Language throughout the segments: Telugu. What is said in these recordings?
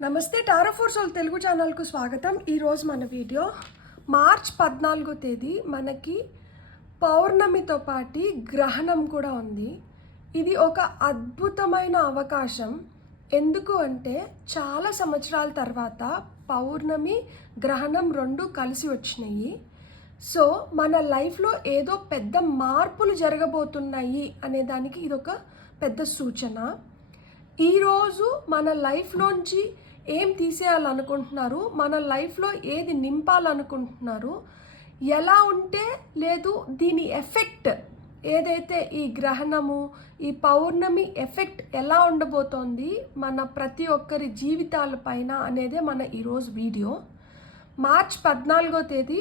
నమస్తే టారో ఫోర్ సోల్ తెలుగు ఛానల్కు స్వాగతం. ఈరోజు మన వీడియో మార్చ్ 14వ తేదీ మనకి పౌర్ణమితో పాటు గ్రహణం కూడా ఉంది. ఇది ఒక అద్భుతమైన అవకాశం. ఎందుకు అంటే చాలా సంవత్సరాల తర్వాత పౌర్ణమి గ్రహణం రెండు కలిసి వచ్చినాయి. సో మన లైఫ్లో ఏదో పెద్ద మార్పులు జరగబోతున్నాయి అనే దానికి ఇదొక పెద్ద సూచన. ఈరోజు మన లైఫ్లోంచి ఏం తీసేయాలనుకుంటున్నారు, మన లైఫ్లో ఏది నింపాలనుకుంటున్నారు, ఎలా ఉంటే లేదు దీని ఎఫెక్ట్ ఏదైతే ఈ గ్రహణము ఈ పౌర్ణమి ఎఫెక్ట్ ఎలా ఉండబోతోంది మన ప్రతి ఒక్కరి జీవితాలపైన అనేదే మన ఈరోజు వీడియో. మార్చ్ 14వ తేదీ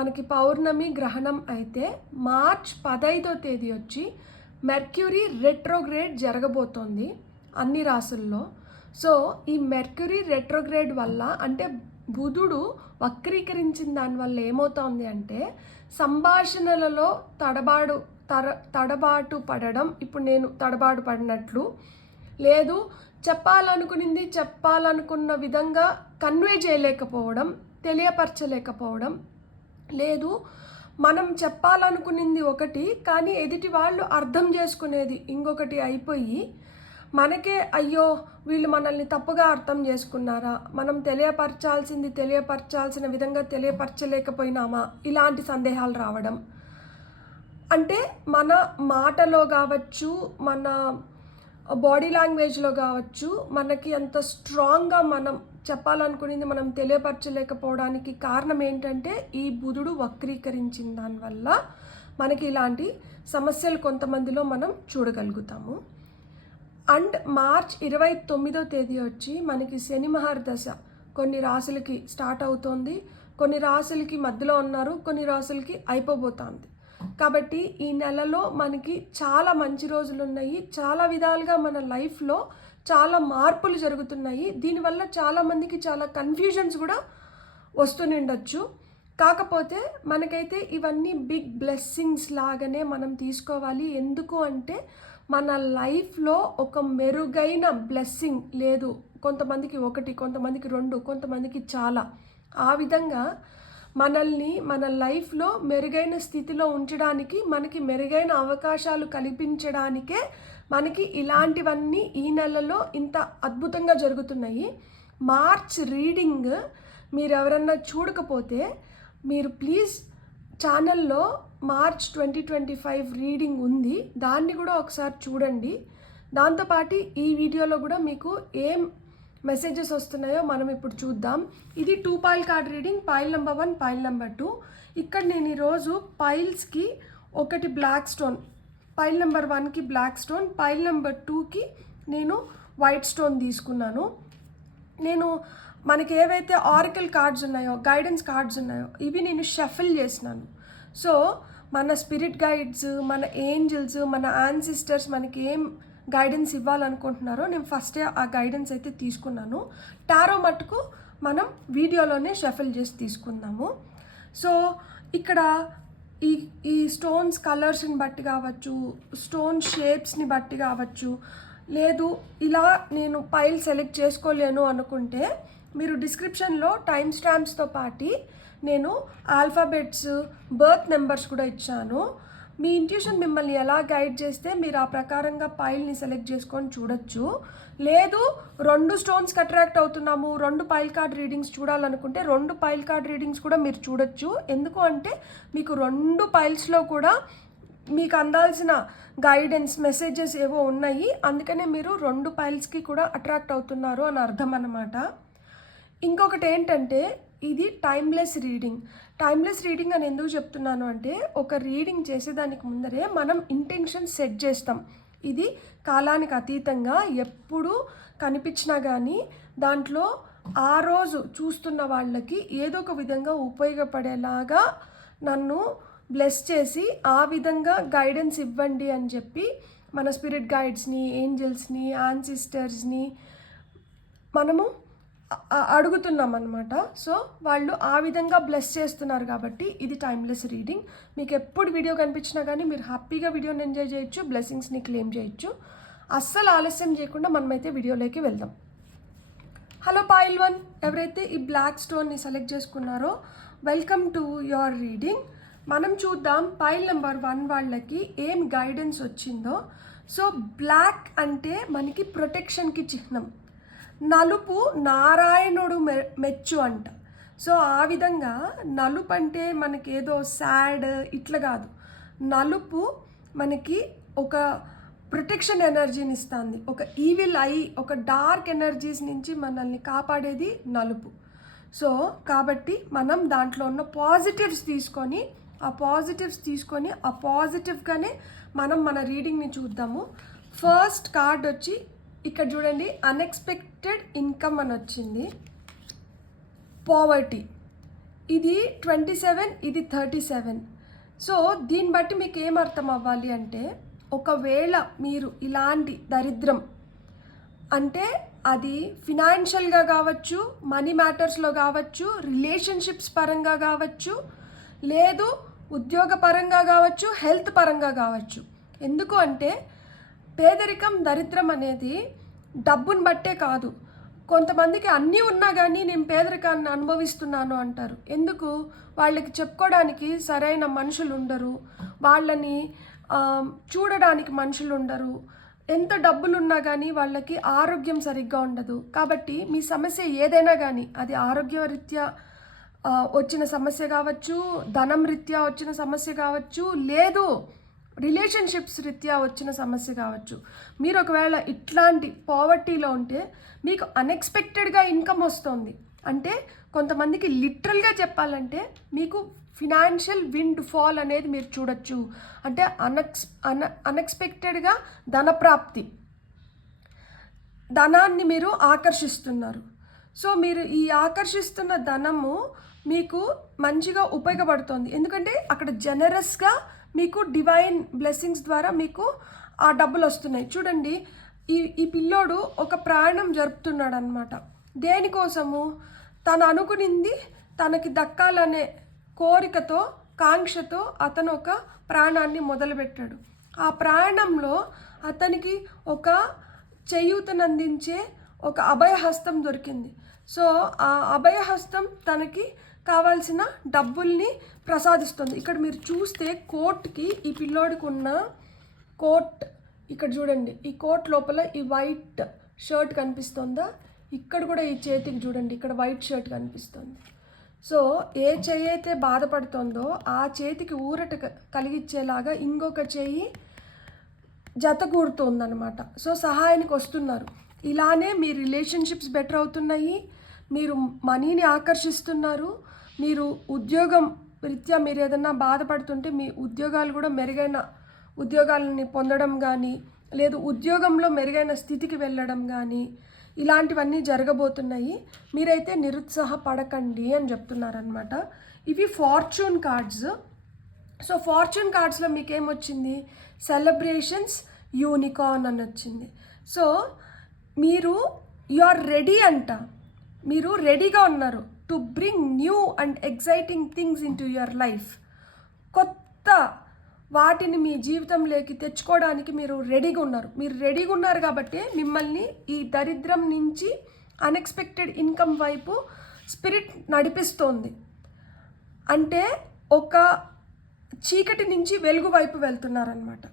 మనకి పౌర్ణమి గ్రహణం అయితే మార్చ్ 15వ తేదీ వచ్చి మెర్క్యూరీ రెట్రోగ్రేడ్ జరగబోతోంది అన్ని రాసుల్లో. సో ఈ మెర్క్యూరీ రెట్రోగ్రేడ్ వల్ల అంటే బుధుడు వక్రీకరించిన దానివల్ల ఏమవుతోంది అంటే సంభాషణలలో తడబాటు పడడం. ఇప్పుడు నేను తడబాటు పడినట్లు లేదు, చెప్పాలనుకున్న విధంగా కన్వే చేయలేకపోవడం, తెలియపరచలేకపోవడం లేదు. మనం చెప్పాలనుకున్నది ఒకటి కానీ ఎదుటి వాళ్ళు అర్థం చేసుకునేది ఇంకొకటి అయిపోయి మనకే అయ్యో వీళ్ళు మనల్ని తప్పుగా అర్థం చేసుకున్నారా, మనం తెలియపరచాల్సిన విధంగా తెలియపరచలేకపోయినామా, ఇలాంటి సందేహాలు రావడం. అంటే మన మాటలో కావచ్చు, మన బాడీ లాంగ్వేజ్లో కావచ్చు, మనకి అంత స్ట్రాంగ్గా మనం చెప్పాలనుకునేది మనం తెలియపరచలేకపోవడానికి కారణం ఏంటంటే ఈ బుధుడు వక్రీకరించిన దానివల్ల మనకి ఇలాంటి సమస్యలు కొంతమందిలో మనం చూడగలుగుతాము. అండ్ మార్చ్ 29వ తేదీ వచ్చి మనకి శని మహర్దశ కొన్ని రాశులకి స్టార్ట్ అవుతోంది, కొన్ని రాశులకి మధ్యలో ఉన్నారు, కొన్ని రాశులకి అయిపోబోతోంది. కాబట్టి ఈ నెలలో మనకి చాలా మంచి రోజులు ఉన్నాయి. చాలా విధాలుగా మన లైఫ్లో చాలా మార్పులు జరుగుతున్నాయి. దీనివల్ల చాలామందికి చాలా కన్ఫ్యూజన్స్ కూడా వస్తుండొచ్చు. కాకపోతే మనకైతే ఇవన్నీ బిగ్ బ్లెస్సింగ్స్ లాగానే మనం తీసుకోవాలి. ఎందుకు అంటే మన లైఫ్లో ఒక మెరుగైన బ్లెస్సింగ్ లేదు, కొంతమందికి ఒకటి, కొంతమందికి రెండు, కొంతమందికి చాలా. ఆ విధంగా మనల్ని మన లైఫ్లో మెరుగైన స్థితిలో ఉంచడానికి, మనకి మెరుగైన అవకాశాలు కల్పించడానికే మనకి ఇలాంటివన్నీ ఈ నెలలో ఇంత అద్భుతంగా జరుగుతున్నాయి. మార్చ్ రీడింగ్ మీరు ఎవరన్నా చూడకపోతే మీరు ప్లీజ్ ఛానల్లో మార్చ్ 2025 రీడింగ్ ఉంది, దాన్ని కూడా ఒకసారి చూడండి. దాంతోపాటు ఈ వీడియోలో కూడా మీకు ఏం మెసేజెస్ వస్తున్నాయో మనం ఇప్పుడు చూద్దాం. ఇది 2 pile card reading, pile number 1, pile number 2. ఇక్కడ నేను ఈరోజు పైల్స్కి ఒకటి బ్లాక్ స్టోన్, పైల్ నెంబర్ 1కి బ్లాక్ స్టోన్, పైల్ నెంబర్ 2కి నేను వైట్ స్టోన్ తీసుకున్నాను. నేను మనకి ఏవైతే ఆరికల్ కార్డ్స్ ఉన్నాయో, గైడెన్స్ కార్డ్స్ ఉన్నాయో, ఇవి నేను షఫిల్ చేసినాను. సో మన స్పిరిట్ గైడ్స్, మన ఏంజల్స్, మన యాన్సిస్టర్స్ మనకి ఏం గైడెన్స్ ఇవ్వాలనుకుంటున్నారో నేను ఫస్టే ఆ గైడెన్స్ అయితే తీసుకున్నాను. టారో మట్టుకు మనం వీడియోలోనే షఫిల్ చేసి తీసుకుందాము. సో ఇక్కడ ఈ స్టోన్స్ కలర్స్ని బట్టి కావచ్చు, స్టోన్ షేప్స్ని బట్టి కావచ్చు, లేదు ఇలా నేను పైల్ సెలెక్ట్ చేసుకోలేను అనుకుంటే మీరు డిస్క్రిప్షన్లో టైం స్టాంప్స్తో పాటు నేను ఆల్ఫాబెట్స్, బర్త్ నెంబర్స్ కూడా ఇచ్చాను. మీ ఇంట్యూషన్ మిమ్మల్ని ఎలా గైడ్ చేస్తే మీరు ఆ ప్రకారంగా పైల్ని సెలెక్ట్ చేసుకొని చూడొచ్చు. లేదు 2 స్టోన్స్కి అట్రాక్ట్ అవుతున్నాము, 2 పైల్ కార్డ్ రీడింగ్స్ చూడాలనుకుంటే 2 పైల్ కార్డ్ రీడింగ్స్ కూడా మీరు చూడొచ్చు. ఎందుకు అంటే మీకు 2 పైల్స్లో కూడా మీకు అందాల్సిన గైడెన్స్ మెసేజెస్ ఏవో ఉన్నాయి, అందుకనే మీరు 2 పైల్స్కి కూడా అట్రాక్ట్ అవుతున్నారు అని అర్థం అన్నమాట. ఇంకొకటి ఏంటంటే ఇది టైమ్లెస్ రీడింగ్. టైమ్లెస్ రీడింగ్ అని ఎందుకు చెప్తున్నాను అంటే ఒక రీడింగ్ చేసేదానికి ముందరే మనం ఇంటెన్షన్ సెట్ చేస్తాం. ఇది కాలానికి అతీతంగా ఎప్పుడు కనిపించినా కానీ దాంట్లో ఆ రోజు చూస్తున్న వాళ్ళకి ఏదో ఒక విధంగా ఉపయోగపడేలాగా నన్ను బ్లెస్ చేసి ఆ విధంగా గైడెన్స్ ఇవ్వండి అని చెప్పి మన స్పిరిట్ గైడ్స్ని, ఏంజల్స్ని, యాన్సిస్టర్స్ని మనము అడుగుతున్నాం అన్నమాట. సో వాళ్ళు ఆ విధంగా బ్లెస్ చేస్తున్నారు కాబట్టి ఇది టైమ్లెస్ రీడింగ్. మీకు ఎప్పుడు వీడియో కనిపించినా కానీ మీరు హ్యాపీగా వీడియోని ఎంజాయ్ చేయొచ్చు, బ్లెస్సింగ్స్ని క్లెయిమ్ చేయొచ్చు. అస్సలు ఆలస్యం చేయకుండా మనమైతే వీడియోలోకి వెళ్దాం. హలో పాయిల్ 1, ఎవరైతే ఈ బ్లాక్ స్టోన్ని సెలెక్ట్ చేసుకున్నారో వెల్కమ్ టు యువర్ రీడింగ్. మనం చూద్దాం పాయిల్ నెంబర్ 1 వాళ్ళకి ఏం గైడెన్స్ వచ్చిందో. సో బ్లాక్ అంటే మనకి ప్రొటెక్షన్కి చిహ్నం, నలుపు నారాయణుడు మెచ్చు అంట. సో ఆ విధంగా నలుపు అంటే మనకి ఏదో సాడ్ ఇట్లా కాదు, నలుపు మనకి ఒక ప్రొటెక్షన్ ఎనర్జీని ఇస్తుంది, ఒక ఈవిల్ ఐ, ఒక డార్క్ ఎనర్జీస్ నుంచి మనల్ని కాపాడేది నలుపు. సో కాబట్టి మనం దాంట్లో ఉన్న పాజిటివ్స్ తీసుకొని ఆ పాజిటివ్గానే మనం మన రీడింగ్ని చూద్దాము. ఫస్ట్ కార్డ్ వచ్చి ఇక్కడ చూడండి, అన్ఎక్స్పెక్టెడ్ ఇన్కమ్ అని వచ్చింది. పావర్టీ, ఇది 27, ఇది 37. సో దీన్ని బట్టి మీకు ఏం అర్థం అవ్వాలి అంటే, ఒకవేళ మీరు ఇలాంటి దరిద్రం అంటే అది ఫినాన్షియల్గా కావచ్చు, మనీ మ్యాటర్స్లో కావచ్చు, రిలేషన్షిప్స్ పరంగా కావచ్చు, లేదు ఉద్యోగ పరంగా కావచ్చు, హెల్త్ పరంగా కావచ్చు. ఎందుకు అంటే పేదరికం, దరిద్రం అనేది డబ్బుని బట్టే కాదు. కొంతమందికి అన్నీ ఉన్నా కానీ నేను పేదరికాన్ని అనుభవిస్తున్నాను అంటారు. ఎందుకు? వాళ్ళకి చెప్పుకోవడానికి సరైన మనుషులు ఉండరు, వాళ్ళని చూడడానికి మనుషులు ఉండరు, ఎంత డబ్బులున్నా కానీ వాళ్ళకి ఆరోగ్యం సరిగ్గా ఉండదు. కాబట్టి మీ సమస్య ఏదైనా కానీ, అది ఆరోగ్యరీత్యా వచ్చిన సమస్య కావచ్చు, ధనం రీత్యా వచ్చిన సమస్య కావచ్చు, లేదు రిలేషన్షిప్స్ రీత్యా వచ్చిన సమస్య కావచ్చు. మీరు ఒకవేళ ఇట్లాంటి పావర్టీలో ఉంటే మీకు అన్ఎక్స్పెక్టెడ్గా ఇన్కమ్ వస్తుంది. అంటే కొంతమందికి లిటరల్గా చెప్పాలంటే మీకు ఫినాన్షియల్ విండ్ ఫాల్ అనేది మీరు చూడొచ్చు. అంటే అన్ఎక్స్పెక్టెడ్గా ధనప్రాప్తి, ధనాన్ని మీరు ఆకర్షిస్తున్నారు. సో మీరు ఈ ఆకర్షిస్తున్న ధనము మీకు మంచిగా ఉపయోగపడుతుంది. ఎందుకంటే అక్కడ జనరస్గా మీకు డివైన్ బ్లెస్సింగ్స్ ద్వారా మీకు ఆ డబ్బులు వస్తున్నాయి. చూడండి, ఈ పిల్లోడు ఒక ప్రయాణం జరుపుతున్నాడు అనమాట. దేనికోసము? తను అనుకునింది తనకి దక్కాలనే కోరికతో, కాంక్షతో అతను ఒక ప్రయాణాన్ని మొదలుపెట్టాడు. ఆ ప్రయాణంలో అతనికి ఒక చేయూతనందించే ఒక అభయహస్తం దొరికింది. సో ఆ అభయహస్తం తనకి కావాల్సిన డబ్బుల్ని ప్రసాదిస్తుంది. ఇక్కడ మీరు చూస్తే కోట్కి, ఈ పిల్లోడికి ఉన్న కోట్ ఇక్కడ చూడండి, ఈ కోట్ లోపల ఈ వైట్ షర్ట్ కనిపిస్తుందా? ఇక్కడ కూడా ఈ చేతికి చూడండి, ఇక్కడ వైట్ షర్ట్ కనిపిస్తుంది. సో ఏ చెయ్యి అయితే బాధపడుతుందో ఆ చేతికి ఊరట కలిగించేలాగా ఇంకొక చెయ్యి జతకూరుతుందన్నమాట. సో సహాయానికి వస్తున్నారు. ఇలానే మీ రిలేషన్షిప్స్ బెటర్ అవుతున్నాయి, మీరు మనీని ఆకర్షిస్తున్నారు, మీరు ఉద్యోగం రీత్యా మీరు ఏదన్నా బాధపడుతుంటే మీ ఉద్యోగాలు కూడా మెరుగైన ఉద్యోగాలని పొందడం కానీ, లేదు ఉద్యోగంలో మెరుగైన స్థితికి వెళ్ళడం కానీ, ఇలాంటివన్నీ జరగబోతున్నాయి. మీరైతే నిరుత్సాహపడకండి అని చెప్తున్నారనమాట. ఇవి ఫార్చ్యూన్ కార్డ్స్. సో ఫార్చ్యూన్ కార్డ్స్లో మీకేమొచ్చింది? సెలబ్రేషన్స్, యూనికార్న్ అని వచ్చింది. సో మీరు యు ఆర్ రెడీ అంట, మీరు రెడీగా ఉన్నారు to bring new and exciting things in to your life. కొత్త వాటిని మీ జీవితంలోకి తెచ్చుకోవడానికి మీరు రెడీగా ఉన్నారు. మీరు రెడీగా ఉన్నారు కాబట్టి మిమ్మల్ని ఈ దరిద్రం నుంచి అన్ఎక్స్పెక్టెడ్ ఇన్కమ్ వైపు స్పిరిట్ నడిపిస్తోంది. అంటే ఒక చీకటి నుంచి వెలుగు వైపు వెళ్తున్నారనమాట.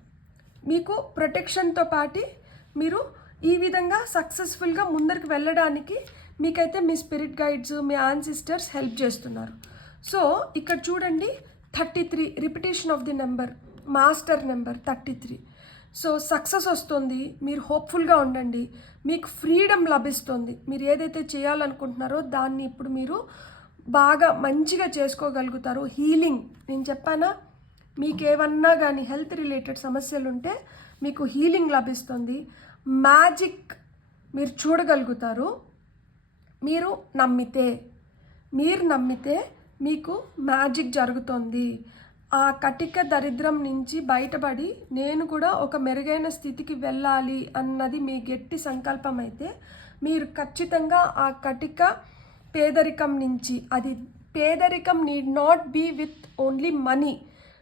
మీకు ప్రొటెక్షన్తో పాటు మీరు ఈ విధంగా సక్సెస్ఫుల్గా ముందరికి వెళ్ళడానికి మీకైతే మీ స్పిరిట్ గైడ్స్, మీ యాన్సిస్టర్స్ హెల్ప్ చేస్తున్నారు. సో ఇక్కడ చూడండి, 33 repetition of the number, master number 33. So success వస్తుంది, మీరు హోప్ఫుల్గా ఉండండి, మీకు ఫ్రీడమ్ లభిస్తుంది. మీరు ఏదైతే చేయాలనుకుంటున్నారో దాన్ని ఇప్పుడు మీరు బాగా మంచిగా చేసుకోగలుగుతారు. హీలింగ్, నేను చెప్పానా, మీకు ఏమన్నా కానీ హెల్త్ రిలేటెడ్ సమస్యలు ఉంటే మీకు హీలింగ్ లభిస్తుంది. మ్యాజిక్ మీరు చూడగలుగుతారు. మీరు నమ్మితే మీకు మ్యాజిక్ జరుగుతుంది. ఆ కటిక దరిద్రం నుంచి బయటపడి నేను కూడా ఒక మెరుగైన స్థితికి వెళ్ళాలి అన్నది మీ గట్టి సంకల్పం అయితే మీరు ఖచ్చితంగా ఆ కటిక పేదరికం నుంచి, అది పేదరికం need not be with only money,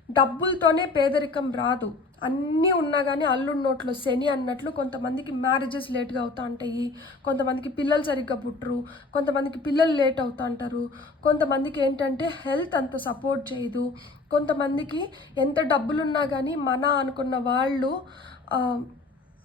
డబ్బులతోనే పేదరికం రాదు. అన్నీ ఉన్నా కానీ అల్లుడి నోట్లో శని అన్నట్లు కొంతమందికి మ్యారేజెస్ లేట్గా అవుతూ ఉంటాయి, కొంతమందికి పిల్లలు సరిగ్గా పుట్టరు, కొంతమందికి పిల్లలు లేట్ అవుతూ ఉంటారు, కొంతమందికి ఏంటంటే హెల్త్ అంత సపోర్ట్ చేయదు, కొంతమందికి ఎంత డబ్బులున్నా కానీ మన అనుకున్న వాళ్ళు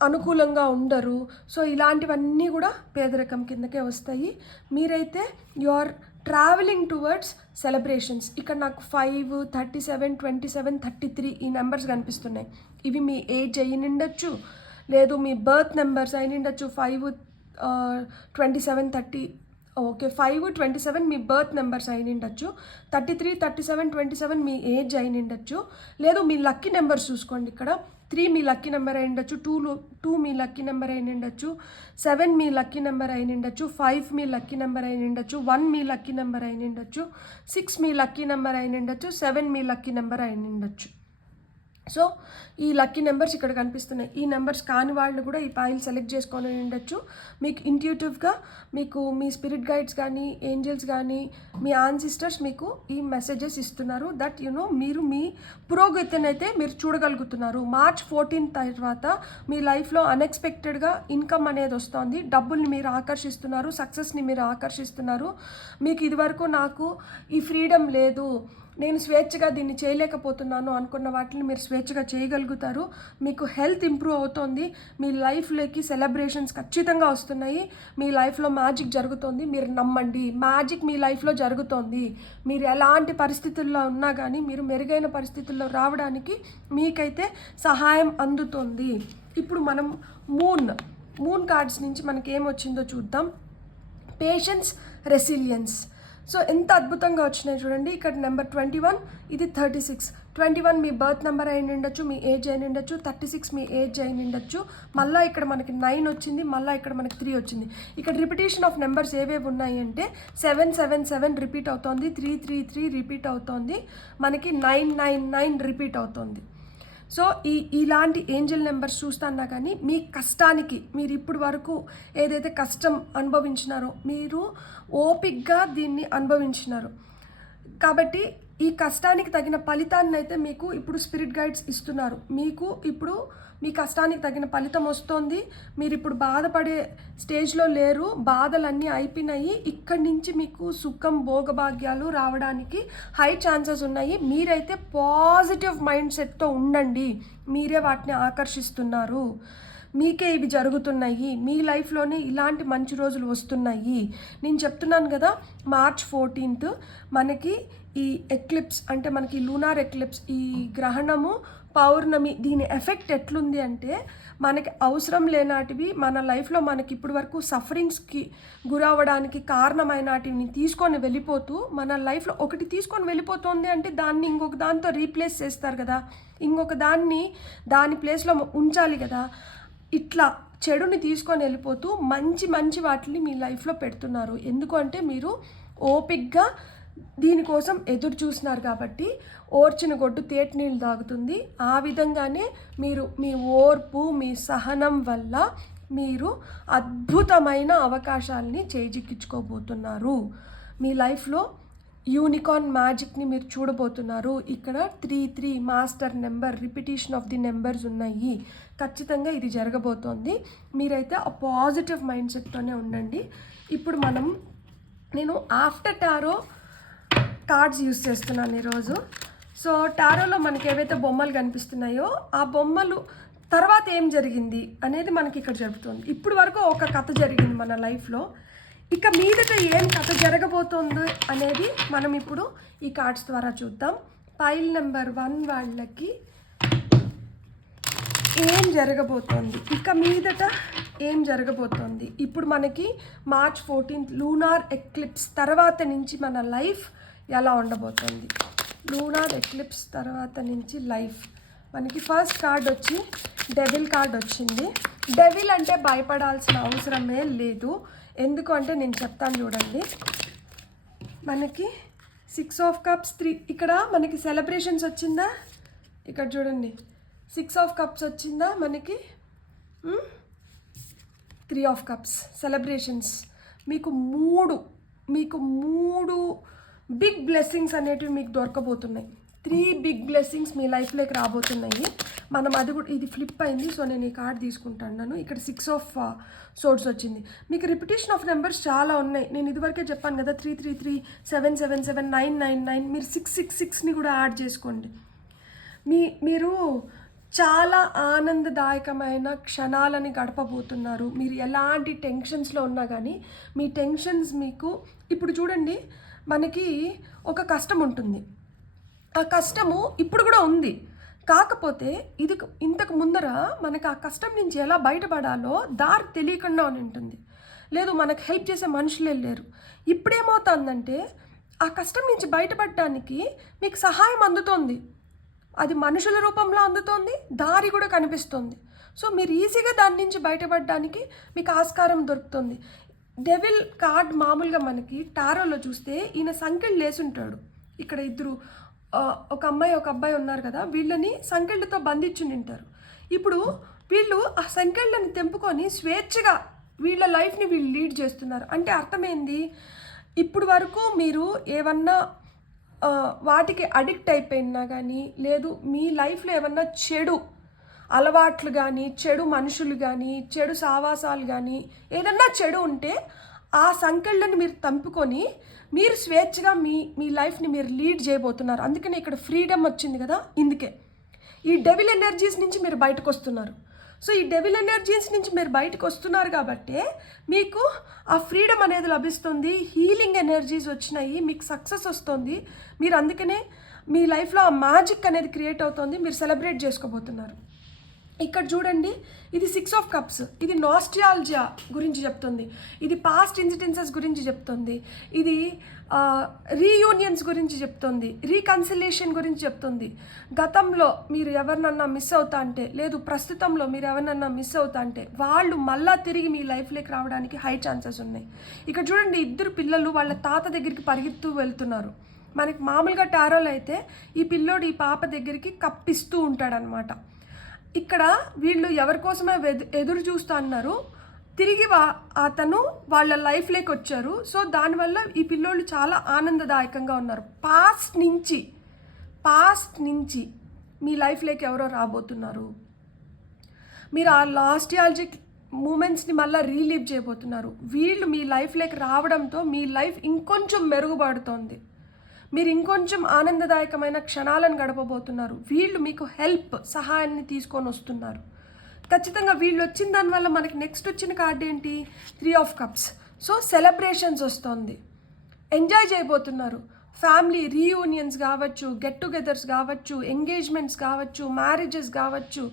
అనుకూలంగా ఉండరు. సో ఇలాంటివన్నీ కూడా పేదరికం కిందకే వస్తాయి. మీరైతే you are travelling towards celebrations. ఇక్కడ నాకు 5, 37, 27, 33 ఈ నెంబర్స్ కనిపిస్తున్నాయి. ఇవి మీ ఏజ్ అయ్యి నిండొచ్చు, లేదు మీ బర్త్ నెంబర్స్ అయి నిండొచ్చు. 5, 27, 30 ఓకే 5, 27 మీ బర్త్ నెంబర్స్ అయి నిండొచ్చు. 33, 37, 27 మీ ఏజ్ అయి నిండొచ్చు. లేదు మీ లక్కీ నెంబర్స్ చూసుకోండి. ఇక్కడ 3 మీ లక్కీ నెంబర్ అయి ఉండొచ్చు, 2 మీ లక్కీ నెంబర్ అయి ఉండొచ్చు, 7 మీ లక్కీ నెంబర్ అయి ఉండొచ్చు, 5 మీ లక్కీ నెంబర్ అయి ఉండొచ్చు, 1 మీ లక్కీ నెంబర్ అయి ఉండొచ్చు, 6 మీ లక్కీ నెంబర్ అయి ఉండొచ్చు, 7 మీ లక్కీ నెంబర్ అయి ఉండొచ్చు. సో ఈ లక్కీ నెంబర్స్ ఇక్కడ కనిపిస్తున్నాయి. ఈ నెంబర్స్ కాని వాళ్ళు కూడా ఈ పాయిల్ సెలెక్ట్ చేసుకొని ఉండొచ్చు. మీకు ఇంట్యూటివ్గా మీకు మీ స్పిరిట్ గైడ్స్ కానీ ఏంజల్స్ కానీ మీ ఆన్సిస్టర్స్ మీకు ఈ మెసేజెస్ ఇస్తున్నారు దట్ మీరు మీ పురోగతిని అయితే మీరు చూడగలుగుతున్నారు. March 14 తర్వాత మీ లైఫ్లో అన్ఎక్స్పెక్టెడ్గా ఇన్కమ్ అనేది వస్తుంది, డబ్బుల్ని మీరు ఆకర్షిస్తున్నారు, సక్సెస్ని మీరు ఆకర్షిస్తున్నారు. మీకు ఇదివరకు నాకు ఈ ఫ్రీడమ్ లేదు, నేను స్వేచ్ఛగా దీన్ని చేయలేకపోతున్నాను అనుకున్న వాటిని మీరు స్వేచ్ఛగా చేయగలుగుతారు. మీకు హెల్త్ ఇంప్రూవ్ అవుతుంది, మీ లైఫ్లోకి సెలబ్రేషన్స్ ఖచ్చితంగా వస్తున్నాయి, మీ లైఫ్లో మ్యాజిక్ జరుగుతుంది. మీరు నమ్మండి, మ్యాజిక్ మీ లైఫ్లో జరుగుతోంది. మీరు ఎలాంటి పరిస్థితుల్లో ఉన్నా కానీ మీరు మెరుగైన పరిస్థితుల్లో రావడానికి మీకైతే సహాయం అందుతుంది. ఇప్పుడు మనం మూన్ కార్డ్స్ నుంచి మనకి ఏమొచ్చిందో చూద్దాం. Patience, resilience. సో ఎంత అద్భుతంగా వచ్చినాయి చూడండి. ఇక్కడ నెంబర్ 21, ఇది 36. 21 మీ బర్త్ నెంబర్ అయి ఉండొచ్చు, మీ ఏజ్ అయి ఉండొచ్చు. 36 మీ ఏజ్ అయి ఉండొచ్చు. మళ్ళీ ఇక్కడ మనకి 9 వచ్చింది, మళ్ళీ ఇక్కడ మనకి 3 వచ్చింది. ఇక్కడ రిపిటేషన్ ఆఫ్ నెంబర్స్ ఏవేవి ఉన్నాయి అంటే 777 రిపీట్ అవుతోంది, 333 రిపీట్ అవుతోంది, మనకి 999 రిపీట్ అవుతోంది. సో ఇలాంటి ఏంజల్ నెంబర్స్ చూస్తున్నా కానీ మీ కష్టానికి మీరు ఇప్పుడు వరకు ఏదైతే కష్టం అనుభవించినారో మీరు ఓపిక్గా దీన్ని అనుభవించినారు కాబట్టి ఈ కష్టానికి తగిన ఫలితాన్ని అయితే మీకు ఇప్పుడు స్పిరిట్ గైడ్స్ ఇస్తున్నారు. మీకు ఇప్పుడు మీ కష్టానికి తగిన ఫలితం వస్తుంది. మీరు ఇప్పుడు బాధపడే స్టేజ్లో లేరు, బాధలన్నీ అయిపోయినాయి. ఇక్కడి నుంచి మీకు సుఖం భోగభాగ్యాలు రావడానికి హై ఛాన్సెస్ ఉన్నాయి. మీరైతే పాజిటివ్ మైండ్ సెట్తో ఉండండి, మీరే వాటిని ఆకర్షిస్తున్నారు, మీకే ఇవి జరుగుతున్నాయి, మీ లైఫ్లోనే ఇలాంటి మంచి రోజులు వస్తున్నాయి. నేను చెప్తున్నాను కదా, March 14 మనకి ఈ ఎక్లిప్స్ అంటే మనకి లూనార్ ఎక్లిప్స్, ఈ గ్రహణము పౌర్ణమి, దీని ఎఫెక్ట్ ఎట్లుంది అంటే మనకి అవసరం లేనాటివి మన లైఫ్లో మనకి ఇప్పటి వరకు సఫరింగ్స్కి గురవ్వడానికి కారణమైనటిని తీసుకొని వెళ్ళిపోతూ మన లైఫ్లో ఒకటి తీసుకొని వెళ్ళిపోతుంది అంటే దాన్ని ఇంకొక దాంతో రీప్లేస్ చేస్తారు కదా, ఇంకొక దాని ప్లేస్లో ఉంచాలి కదా. ఇట్లా చెడుని తీసుకొని వెళ్ళిపోతూ మంచి వాటిని మీ లైఫ్లో పెడుతున్నారు. ఎందుకు అంటే మీరు ఓపిక్గా దీనికోసం ఎదురు చూస్తున్నారు కాబట్టి ఓర్చిన గొడ్డు తేటి నీళ్ళు తాగుతుంది. ఆ విధంగానే మీరు మీ ఓర్పు, మీ సహనం వల్ల మీరు అద్భుతమైన అవకాశాలని చేజిక్కించుకోబోతున్నారు. మీ లైఫ్లో యూనికార్న్ మ్యాజిక్ని మీరు చూడబోతున్నారు. ఇక్కడ 33 master number, repetition of the numbers ఉన్నాయి. ఖచ్చితంగా ఇది జరగబోతోంది. మీరైతే ఆ పాజిటివ్ మైండ్ సెట్తోనే ఉండండి. ఇప్పుడు నేను ఆఫ్టర్ టారో కార్డ్స్ యూస్ చేస్తున్నాను ఈరోజు. సో టారోలో మనకి ఏవైతే బొమ్మలు కనిపిస్తున్నాయో ఆ బొమ్మలు తర్వాత ఏం జరిగింది అనేది మనకి ఇక్కడ జరుగుతుంది. ఇప్పుడు వరకు ఒక కథ జరిగింది మన లైఫ్లో, ఇక మీదట ఏం కథ జరగబోతుంది అనేది మనం ఇప్పుడు ఈ కార్డ్స్ ద్వారా చూద్దాం. పైల్ నెంబర్ 1 వాళ్ళకి ఏం జరగబోతోంది, ఇక మీదట ఏం జరగబోతోంది. ఇప్పుడు మనకి March 14 లూనార్ ఎక్లిప్స్ తర్వాత నుంచి మన లైఫ్ ఎలా ఉండబోతుంది. లూనార్ ఎక్లిప్స్ తర్వాత నుంచి లైఫ్ మనకి ఫస్ట్ కార్డ్ వచ్చి డెవిల్ కార్డ్ వచ్చింది. డెవిల్ అంటే భయపడాల్సిన అవసరమే లేదు. ఎందుకు అంటే నేను చెప్తాను చూడండి. మనకి 6 ఆఫ్ కప్స్ 3 ఇక్కడ మనకి సెలబ్రేషన్స్ వచ్చిందా, ఇక్కడ చూడండి 6 ఆఫ్ కప్స్ వచ్చిందా, మనకి 3 ఆఫ్ కప్స్ సెలబ్రేషన్స్. మీకు మూడు బిగ్ బ్లెస్సింగ్స్ అనేటివి మీకు దొరకబోతున్నాయి. 3 బిగ్ బ్లెస్సింగ్స్ మీ లైఫ్లోకి రాబోతున్నాయి. మనం అది కూడా ఇది ఫ్లిప్ అయింది. సో నేను ఈ కార్డ్ తీసుకుంటాను. ఇక్కడ 6 ఆఫ్ సోర్స్ వచ్చింది. మీకు రిపిటేషన్ ఆఫ్ నెంబర్స్ చాలా ఉన్నాయి. నేను ఇదివరకే చెప్పాను కదా 333, 777, 999. మీరు 666ని కూడా యాడ్ చేసుకోండి. మీరు చాలా ఆనందదాయకమైన క్షణాలని గడపబోతున్నారు. మీరు ఎలాంటి టెన్షన్స్లో ఉన్నా కానీ మీ టెన్షన్స్ మీకు ఇప్పుడు చూడండి, మనకి ఒక కష్టం ఉంటుంది. ఆ కష్టము ఇప్పుడు కూడా ఉంది. కాకపోతే ఇది ఇంతకు ముందర మనకు ఆ కష్టం నుంచి ఎలా బయటపడాలో దారి తెలియకుండా ఉంటుంది. లేదు, మనకు హెల్ప్ చేసే మనుషులే లేరు. ఇప్పుడేమవుతుందంటే ఆ కష్టం నుంచి బయటపడడానికి మీకు సహాయం అందుతోంది. అది మనుషుల రూపంలో అందుతోంది, దారి కూడా కనిపిస్తుంది. సో మీరు ఈజీగా దాని నుంచి బయటపడడానికి మీకు ఆస్కారం దొరుకుతుంది. డెవిల్ కార్డ్ మామూలుగా మనకి టారోలో చూస్తే ఈయన సంకెళ్ళు లేసుంటాడు. ఇక్కడ ఇద్దరు ఒక అమ్మాయి ఒక అబ్బాయి ఉన్నారు కదా, వీళ్ళని సంకెళ్ళతో బంధించుంటారు. ఇప్పుడు వీళ్ళు ఆ సంకెళ్ళని తెంపుకొని స్వేచ్ఛగా వీళ్ళ లైఫ్ని వీళ్ళు లీడ్ చేస్తున్నారు. అంటే అర్థమైంది, ఇప్పుడు వరకు మీరు ఏమన్నా వాటికి అడిక్ట్ అయిపోయినా కానీ, లేదు మీ లైఫ్లో ఏమన్నా చెడు అలవాట్లు కానీ, చెడు మనుషులు కానీ, చెడు సావాసాలు కానీ, ఏదన్నా చెడు ఉంటే ఆ సంకెళ్ళని మీరు తంపుకొని మీరు స్వేచ్ఛగా మీ లైఫ్ని మీరు లీడ్ చేయబోతున్నారు. అందుకని ఇక్కడ ఫ్రీడమ్ వచ్చింది కదా, ఇందుకే ఈ డెవిల్ ఎనర్జీస్ నుంచి మీరు బయటకు వస్తున్నారు. సో ఈ డెవిల్ ఎనర్జీస్ నుంచి మీరు బయటకు వస్తున్నారు కాబట్టి మీకు ఆ ఫ్రీడమ్ అనేది లభిస్తుంది. హీలింగ్ ఎనర్జీస్ వచ్చినాయి, మీకు సక్సెస్ వస్తుంది. మీరు అందుకనే మీ లైఫ్లో ఆ మ్యాజిక్ అనేది క్రియేట్ అవుతుంది. మీరు సెలబ్రేట్ చేసుకోబోతున్నారు. ఇక్కడ చూడండి, ఇది 6 ఆఫ్ కప్స్. ఇది నాస్టాల్జియా గురించి చెప్తుంది. ఇది పాస్ట్ ఇన్సిడెన్సెస్ గురించి చెప్తుంది. ఇది రీయూనియన్స్ గురించి చెప్తుంది. రీకన్సిలేషన్ గురించి చెప్తుంది. గతంలో మీరు ఎవరినన్నా మిస్ అవుతా అంటే, లేదు ప్రస్తుతంలో మీరు ఎవరినన్నా మిస్ అవుతా అంటే వాళ్ళు మళ్ళా తిరిగి మీ లైఫ్లోకి రావడానికి హై ఛాన్సెస్ ఉన్నాయి. ఇక్కడ చూడండి, ఇద్దరు పిల్లలు వాళ్ళ తాత దగ్గరికి పరిగెత్తు వెళ్తున్నారు. మనకి మామూలుగా టారోలో అయితే ఈ పిల్లోడు ఈ పాప దగ్గరికి కప్పిస్తూ ఉంటాడనమాట. ఇక్కడ వీళ్ళు ఎవరి కోసమే ఎదురు చూస్తూ అన్నారు, తిరిగి అతను వాళ్ళ లైఫ్లోకి వచ్చారు. సో దానివల్ల ఈ పిల్లోళ్ళు చాలా ఆనందదాయకంగా ఉన్నారు. పాస్ట్ నుంచి మీ లైఫ్లోకి ఎవరో రాబోతున్నారు. మీరు ఆ లాస్టియాలజిక్ మూమెంట్స్ని మళ్ళీ రీలీవ్ చేయబోతున్నారు. వీళ్ళు మీ లైఫ్లోకి రావడంతో మీ లైఫ్ ఇంకొంచెం మెరుగుపడుతోంది. మీరు ఇంకొంచెం ఆనందదాయకమైన క్షణాలను గడపబోతున్నారు. వీళ్ళు మీకు సహాయాన్ని తీసుకొని వస్తున్నారు. ఖచ్చితంగా వీళ్ళు వచ్చిన దానివల్ల మనకి నెక్స్ట్ వచ్చిన కార్డ్ ఏంటి, 3 ఆఫ్ కప్స్. సో సెలబ్రేషన్స్ వస్తుంది, ఎంజాయ్ చేయబోతున్నారు. ఫ్యామిలీ రీయూనియన్స్ కావచ్చు, గెట్ టుగెదర్స్ కావచ్చు, ఎంగేజ్మెంట్స్ కావచ్చు, మ్యారేజెస్ కావచ్చు,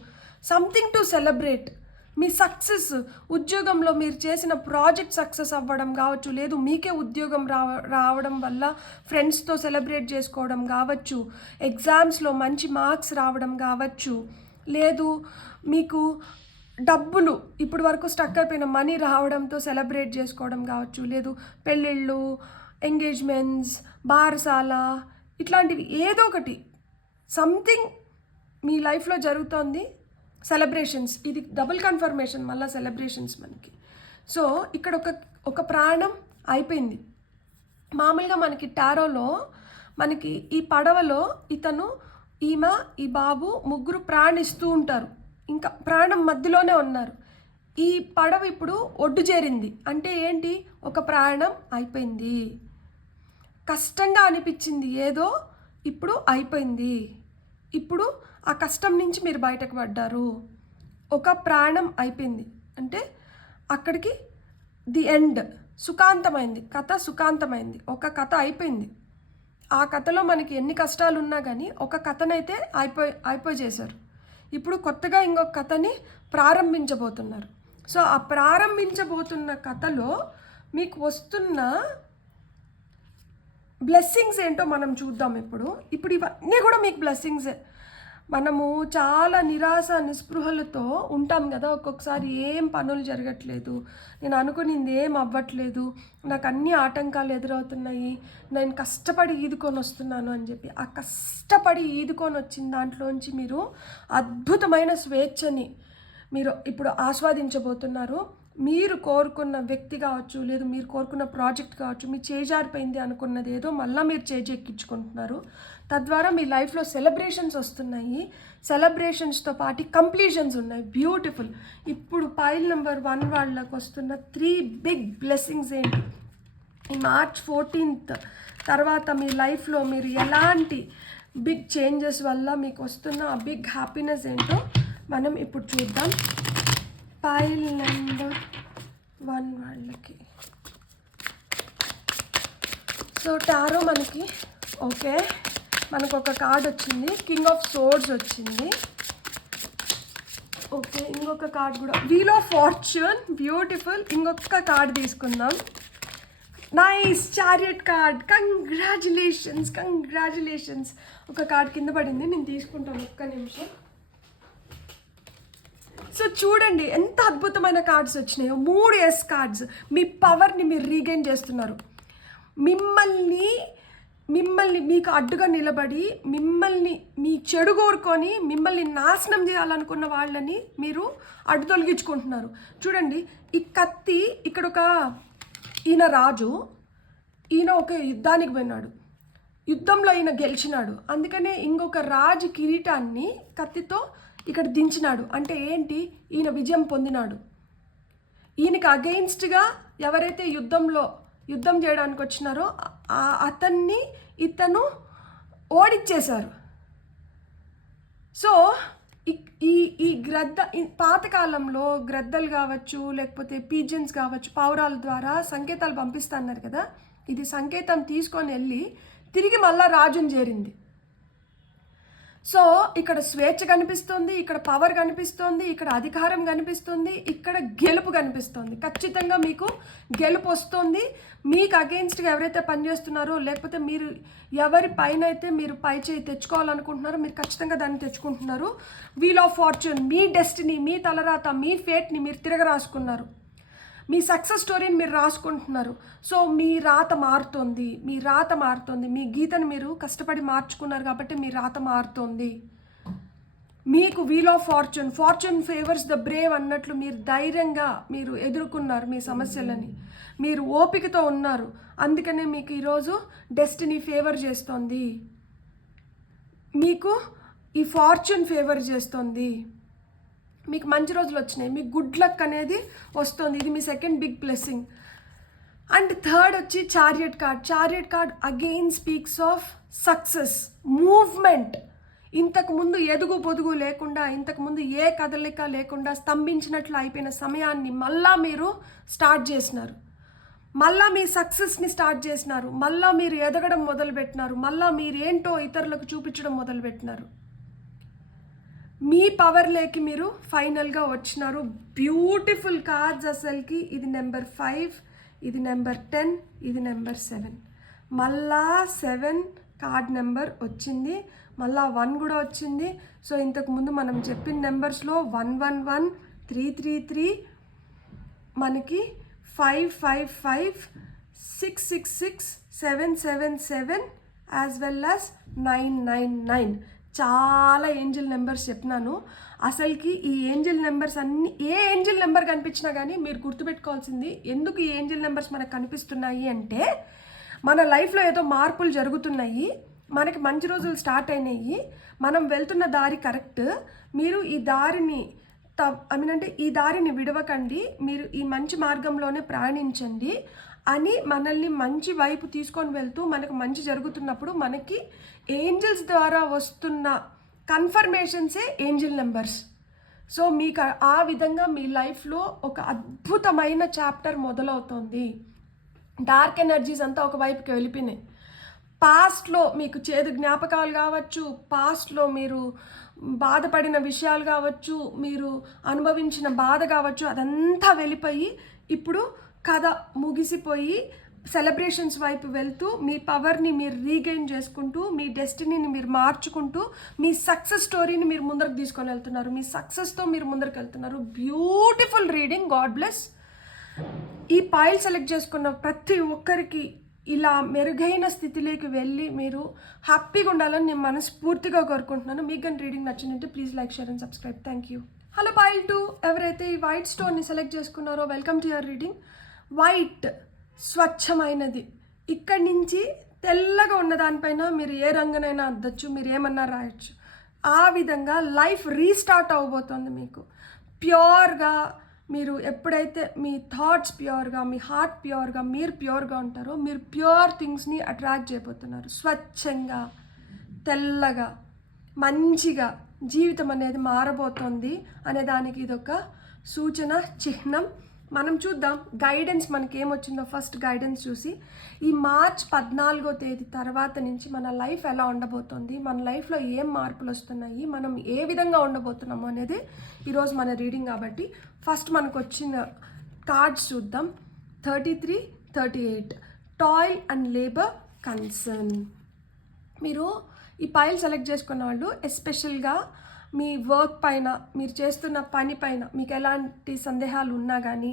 something to celebrate. Me success, ఉద్యోగంలో మీరు చేసిన ప్రాజెక్ట్ సక్సెస్ అవ్వడం కావచ్చు, లేదు మీకే ఉద్యోగం రావడం వల్ల ఫ్రెండ్స్తో సెలబ్రేట్ చేసుకోవడం కావచ్చు, ఎగ్జామ్స్లో మంచి మార్క్స్ రావడం కావచ్చు, లేదు మీకు డబ్బులు ఇప్పటి వరకు స్టక్ అయిపోయిన మనీ రావడంతో సెలబ్రేట్ చేసుకోవడం కావచ్చు, లేదు పెళ్ళిళ్ళు, ఎంగేజ్మెంట్స్, బారసాల, ఇట్లాంటివి ఏదో ఒకటి సంథింగ్ మీ లైఫ్లో జరుగుతోంది. సెలబ్రేషన్స్, ఇది డబుల్ కన్ఫర్మేషన్, మళ్ళీ సెలబ్రేషన్స్ మనకి. సో ఇక్కడ ఒక ప్రాణం అయిపోయింది. మామూలుగా మనకి టారోలో మనకి ఈ పడవలో ఈమె ఈ బాబు ముగ్గురు ప్రాణిస్తూ ఉంటారు. ఇంకా ప్రాణం మధ్యలోనే ఉన్నారు. ఈ పడవ ఇప్పుడు ఒడ్డు చేరింది అంటే ఏంటి, ఒక ప్రాణం అయిపోయింది. కష్టంగా అనిపించింది ఏదో, ఇప్పుడు అయిపోయింది. ఇప్పుడు ఆ కష్టం నుంచి మీరు బయటకు పడ్డారు. ఒక ప్రాణం అయిపోయింది అంటే అక్కడికి ది ఎండ్, సుఖాంతమైంది, కథ సుఖాంతమైంది. ఒక కథ అయిపోయింది. ఆ కథలో మనకి ఎన్ని కష్టాలు ఉన్నా కానీ ఒక కథనైతే అయిపోయి చేశారు. ఇప్పుడు కొత్తగా ఇంకొక కథని ప్రారంభించబోతున్నారు. సో ఆ ప్రారంభించబోతున్న కథలో మీకు వస్తున్న బ్లెస్సింగ్స్ ఏంటో మనం చూద్దాం. ఇప్పుడు ఇవన్నీ కూడా మీకు బ్లెస్సింగ్సే. మనము చాలా నిరాశ నిస్పృహలతో ఉంటాం కదా, ఒక్కొక్కసారి ఏం పనులు జరగట్లేదు, నేను అనుకునింది ఏం అవ్వట్లేదు, నాకు అన్ని ఆటంకాలు ఎదురవుతున్నాయి, నేను కష్టపడి ఈదుకొని వస్తున్నాను అని చెప్పి. ఆ కష్టపడి ఈదుకొని వచ్చిన దాంట్లోంచి మీరు అద్భుతమైన స్వేచ్ఛని మీరు ఇప్పుడు ఆస్వాదించబోతున్నారు. మీరు కోరుకున్న వ్యక్తి కావచ్చు, లేదు మీరు కోరుకున్న ప్రాజెక్ట్ కావచ్చు, మీ చేజారిపోయింది అనుకున్నది ఏదో మళ్ళీ మీరు చేజెక్కించుకుంటున్నారు. తద్వారా మీ లైఫ్లో సెలబ్రేషన్స్ వస్తున్నాయి. సెలబ్రేషన్స్తో పాటు కంప్లీషన్స్ ఉన్నాయి. బ్యూటిఫుల్. ఇప్పుడు పైల్ నెంబర్ 1 వాళ్ళకి వస్తున్న 3 బిగ్ బ్లెస్సింగ్స్ ఏంటి? ఈ మార్చ్ 14th తర్వాత మీ లైఫ్లో మీరు ఎలాంటి బిగ్ చేంజెస్ వల్ల మీకు వస్తున్న ఆ బిగ్ హ్యాపీనెస్ ఏంటో మనం ఇప్పుడు చూద్దాం. పైల్ నెంబర్ 1 వాళ్ళకి. సో టారో మనకి ఓకే, మనకు ఒక కార్డ్ వచ్చింది, కింగ్ ఆఫ్ సోర్డ్స్ వచ్చింది. ఓకే, ఇంకొక కార్డ్ కూడా వీల్ ఆఫ్ ఫార్చ్యూన్. బ్యూటిఫుల్. ఇంకొక కార్డ్ తీసుకుందాం. Nice, chariot card. Congratulations, congratulations. ఒక కార్డ్ కింద పడింది, నేను తీసుకుంటాను, ఒక్క నిమిషం. సో చూడండి ఎంత అద్భుతమైన కార్డ్స్ వచ్చినాయో. 3 ఎస్ కార్డ్స్. మీ పవర్ని మీరు రీగెయిన్ చేస్తున్నారు. మిమ్మల్ని మీకు అడ్డుగా నిలబడి మిమ్మల్ని మీ చెడు కోరుకొని మిమ్మల్ని నాశనం చేయాలనుకున్న వాళ్ళని మీరు అడ్డు తొలగించుకుంటున్నారు. చూడండి, ఈ కత్తి ఇక్కడ ఈయన రాజు, ఈయన ఒక యుద్ధానికి పోయినాడు, యుద్ధంలో ఈయన గెలిచినాడు. అందుకనే ఇంకొక రాజు కిరీటాన్ని కత్తితో ఇక్కడ దించినాడు. అంటే ఏంటి? ఈయన విజయం పొందినాడు. ఈయనకి అగెయిన్స్ట్గా ఎవరైతే యుద్ధం చేయడానికి వచ్చినారో అతన్ని ఇతను ఓడిచ్చేశారు. సో ఈ పాతకాలంలో గ్రద్దలు కావచ్చు, లేకపోతే పీజన్స్ కావచ్చు, పావురాల ద్వారా సంకేతాలు పంపిస్తున్నారు కదా. ఇది సంకేతం తీసుకొని వెళ్ళి తిరిగి మళ్ళా రాజుని చేరింది. సో ఇక్కడ స్వేచ్ఛ కనిపిస్తుంది, ఇక్కడ పవర్ కనిపిస్తుంది, ఇక్కడ అధికారం కనిపిస్తుంది, ఇక్కడ గెలుపు కనిపిస్తుంది. ఖచ్చితంగా మీకు గెలుపు వస్తుంది. మీకు అగెయిన్స్ట్గా ఎవరైతే పనిచేస్తున్నారో, లేకపోతే మీరు ఎవరి పైన అయితే మీరు పై చేయి తెచ్చుకోవాలనుకుంటున్నారో మీరు ఖచ్చితంగా దాన్ని తెచ్చుకుంటున్నారు. వీల్ ఆఫ్ ఫార్చ్యూన్, మీ డెస్టినీ, మీ తలరాత, మీ ఫేట్ని మీరు తిరగరాసుకున్నారు. మీ సక్సెస్ స్టోరీని మీరు రాసుకుంటున్నారు. సో మీ రాత మారుతుంది, మీ గీతను మీరు కష్టపడి మార్చుకున్నారు కాబట్టి మీ రాత మారుతుంది. మీకు wheel of fortune favours the brave అన్నట్లు మీరు ధైర్యంగా మీరు ఎదుర్కొన్నారు మీ సమస్యలని, మీరు ఓపికతో ఉన్నారు. అందుకనే మీకు ఈరోజు డెస్టినీ ఫేవర్ చేస్తుంది, మీకు ఈ ఫార్చ్యూన్ ఫేవర్ చేస్తుంది. మీకు మంచి రోజులు వచ్చినాయి, మీకు గుడ్ లక్ అనేది వస్తుంది. ఇది మీ second big blessing. And third వచ్చి chariot card again speaks of success, movement. ఇంతకుముందు ఎదుగు పొదుగు లేకుండా, ఇంతకుముందు ఏ కదలిక లేకుండా స్తంభించినట్లు అయిపోయిన సమయాన్ని మళ్ళా మీరు స్టార్ట్ చేసినారు. మళ్ళా మీ సక్సెస్ని స్టార్ట్ చేసినారు. మళ్ళా మీరు ఎదగడం మొదలుపెట్టినారు. మళ్ళా మీరు ఏంటో ఇతరులకు చూపించడం మొదలుపెట్టినారు. మీ పవర్లోకి మీరు ఫైనల్గా వచ్చినారు. బ్యూటిఫుల్ కార్డ్స్ అసలుకి. ఇది నెంబర్ 5, ఇది నెంబర్ 10, ఇది నెంబర్ 7. మళ్ళా 7 కార్డ్ నెంబర్ వచ్చింది, మళ్ళా 1 కూడా వచ్చింది. సో ఇంతకుముందు మనం చెప్పిన నెంబర్స్లో 111, 333, మనకి 555, 666, 777 యాజ్ వెల్ యాజ్ 999. చాలా ఏంజిల్ నెంబర్స్ చెప్పినాను. అసలుకి ఈ ఏంజిల్ నెంబర్స్ అన్నీ, ఏ ఏంజిల్ నెంబర్ కనిపించినా కానీ మీరు గుర్తుపెట్టుకోవాల్సింది, ఎందుకు ఈ ఏంజిల్ నెంబర్స్ మనకు కనిపిస్తున్నాయి అంటే మన లైఫ్లో ఏదో మార్పులు జరుగుతున్నాయి, మనకి మంచి రోజులు స్టార్ట్ అయినాయి, మనం వెళ్తున్న దారి కరెక్ట్, మీరు ఈ దారిని ఈ దారిని విడవకండి, మీరు ఈ మంచి మార్గంలోనే ప్రయాణించండి అని మనల్ని మంచి వైపు తీసుకొని వెళ్తూ మనకు మంచి జరుగుతున్నప్పుడు మనకి ఏంజిల్స్ ద్వారా వస్తున్న కన్ఫర్మేషన్సే ఏంజిల్ నెంబర్స్. సో మీకు ఆ విధంగా మీ లైఫ్లో ఒక అద్భుతమైన చాప్టర్ మొదలవుతుంది. డార్క్ ఎనర్జీస్ అంతా ఒకవైపుకి వెళ్ళిపోయినాయి. పాస్ట్లో మీకు చేదు జ్ఞాపకాలు కావచ్చు, పాస్ట్లో మీరు బాధపడిన విషయాలు కావచ్చు, మీరు అనుభవించిన బాధ కావచ్చు, అదంతా వెళ్ళిపోయి ఇప్పుడు కథ ముగిసిపోయి సెలబ్రేషన్స్ వైపు వెళ్తూ మీ పవర్ని మీరు రీగెయిన్ చేసుకుంటూ, మీ డెస్టినీని మీరు మార్చుకుంటూ, మీ సక్సెస్ స్టోరీని మీరు ముందరకు తీసుకొని వెళ్తున్నారు. మీ సక్సెస్తో మీరు ముందరకు వెళ్తున్నారు. Beautiful reading. God bless. ఈ పైల్ సెలెక్ట్ చేసుకున్న ప్రతి ఒక్కరికి ఇలా మెరుగైన స్థితిలోకి వెళ్ళి మీరు హ్యాపీగా ఉండాలని నేను మనస్ఫూర్తిగా కోరుకుంటున్నాను. మీకు కానీ రీడింగ్ నచ్చిందంటే please like, share and subscribe. Thank you. Hello pile 2 ఎవరైతే ఈ వైట్ స్టోన్ని సెలెక్ట్ చేసుకున్నారో welcome to your reading. White స్వచ్ఛమైనది. ఇక్కడి నుంచి తెల్లగా ఉన్న దానిపైన మీరు ఏ రంగునైనా అద్దచ్చు, మీరు ఏమన్నా రాయొచ్చు. ఆ విధంగా లైఫ్ రీస్టార్ట్ అవ్వబోతోంది మీకు. ప్యూర్గా మీరు ఎప్పుడైతే మీ థాట్స్ ప్యూర్గా, మీ హార్ట్ ప్యూర్గా, మీరు ప్యూర్గా ఉంటారో మీరు ప్యూర్ థింగ్స్ని అట్రాక్ట్ చేయబోతున్నారు. స్వచ్ఛంగా, తెల్లగా, మంచిగా జీవితం అనేది మారబోతోంది అనే దానికి ఇదొక సూచన, చిహ్నం. మనం చూద్దాం గైడెన్స్ మనకి ఏమొచ్చిందో. ఫస్ట్ గైడెన్స్ చూసి ఈ మార్చ్ 14వ తేదీ తర్వాత నుంచి మన లైఫ్ ఎలా ఉండబోతోంది, మన లైఫ్లో ఏం మార్పులు వస్తున్నాయి, మనం ఏ విధంగా ఉండబోతున్నాము అనేది ఈరోజు మన రీడింగ్. కాబట్టి ఫస్ట్ మనకు వచ్చిన కార్డ్స్ చూద్దాం. 33, 38 టాయిల్ అండ్ లేబర్ కన్సర్న్. మీరు ఈ పైల్ సెలెక్ట్ చేసుకున్న వాళ్ళు ఎస్పెషల్గా మీ వర్క్ పైన, మీరు చేస్తున్న పని పైన మీకు ఎలాంటి సందేహాలు ఉన్నా కానీ,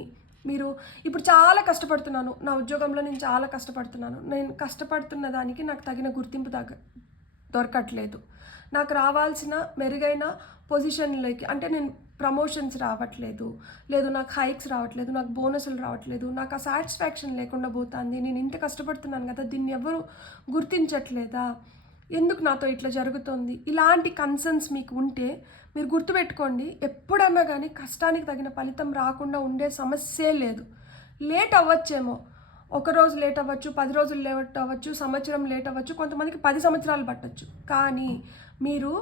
మీరు ఇప్పుడు చాలా కష్టపడుతున్నాను, నా ఉద్యోగంలో నేను చాలా కష్టపడుతున్నాను, నేను కష్టపడుతున్న దానికి నాకు తగిన గుర్తింపు దొరకట్లేదు, నాకు రావాల్సిన మెరుగైన పొజిషన్లోకి, అంటే నేను ప్రమోషన్స్ రావట్లేదు, లేదు నాకు హైక్స్ రావట్లేదు, నాకు బోనస్లు రావట్లేదు, నాకు ఆ సాటిస్ఫాక్షన్ లేకుండా పోతుంది, నేను ఇంత కష్టపడుతున్నాను కదా, దీన్ని ఎవరు గుర్తించట్లేదా, ఎందుకు నాతో ఇట్లా జరుగుతుంది, ఇలాంటి కన్సర్న్స్ మీకు ఉంటే మీరు గుర్తుపెట్టుకోండి, ఎప్పుడన్నా కానీ కష్టానికి తగిన ఫలితం రాకుండా ఉండే సమస్యే లేదు. లేట్ అవ్వచ్చేమో, ఒక రోజు లేట్ అవ్వచ్చు, 10 రోజులు లేట్ అవ్వచ్చు, సంవత్సరం లేట్ అవ్వచ్చు, కొంతమందికి 10 సంవత్సరాలు పట్టచ్చు. కానీ మీరు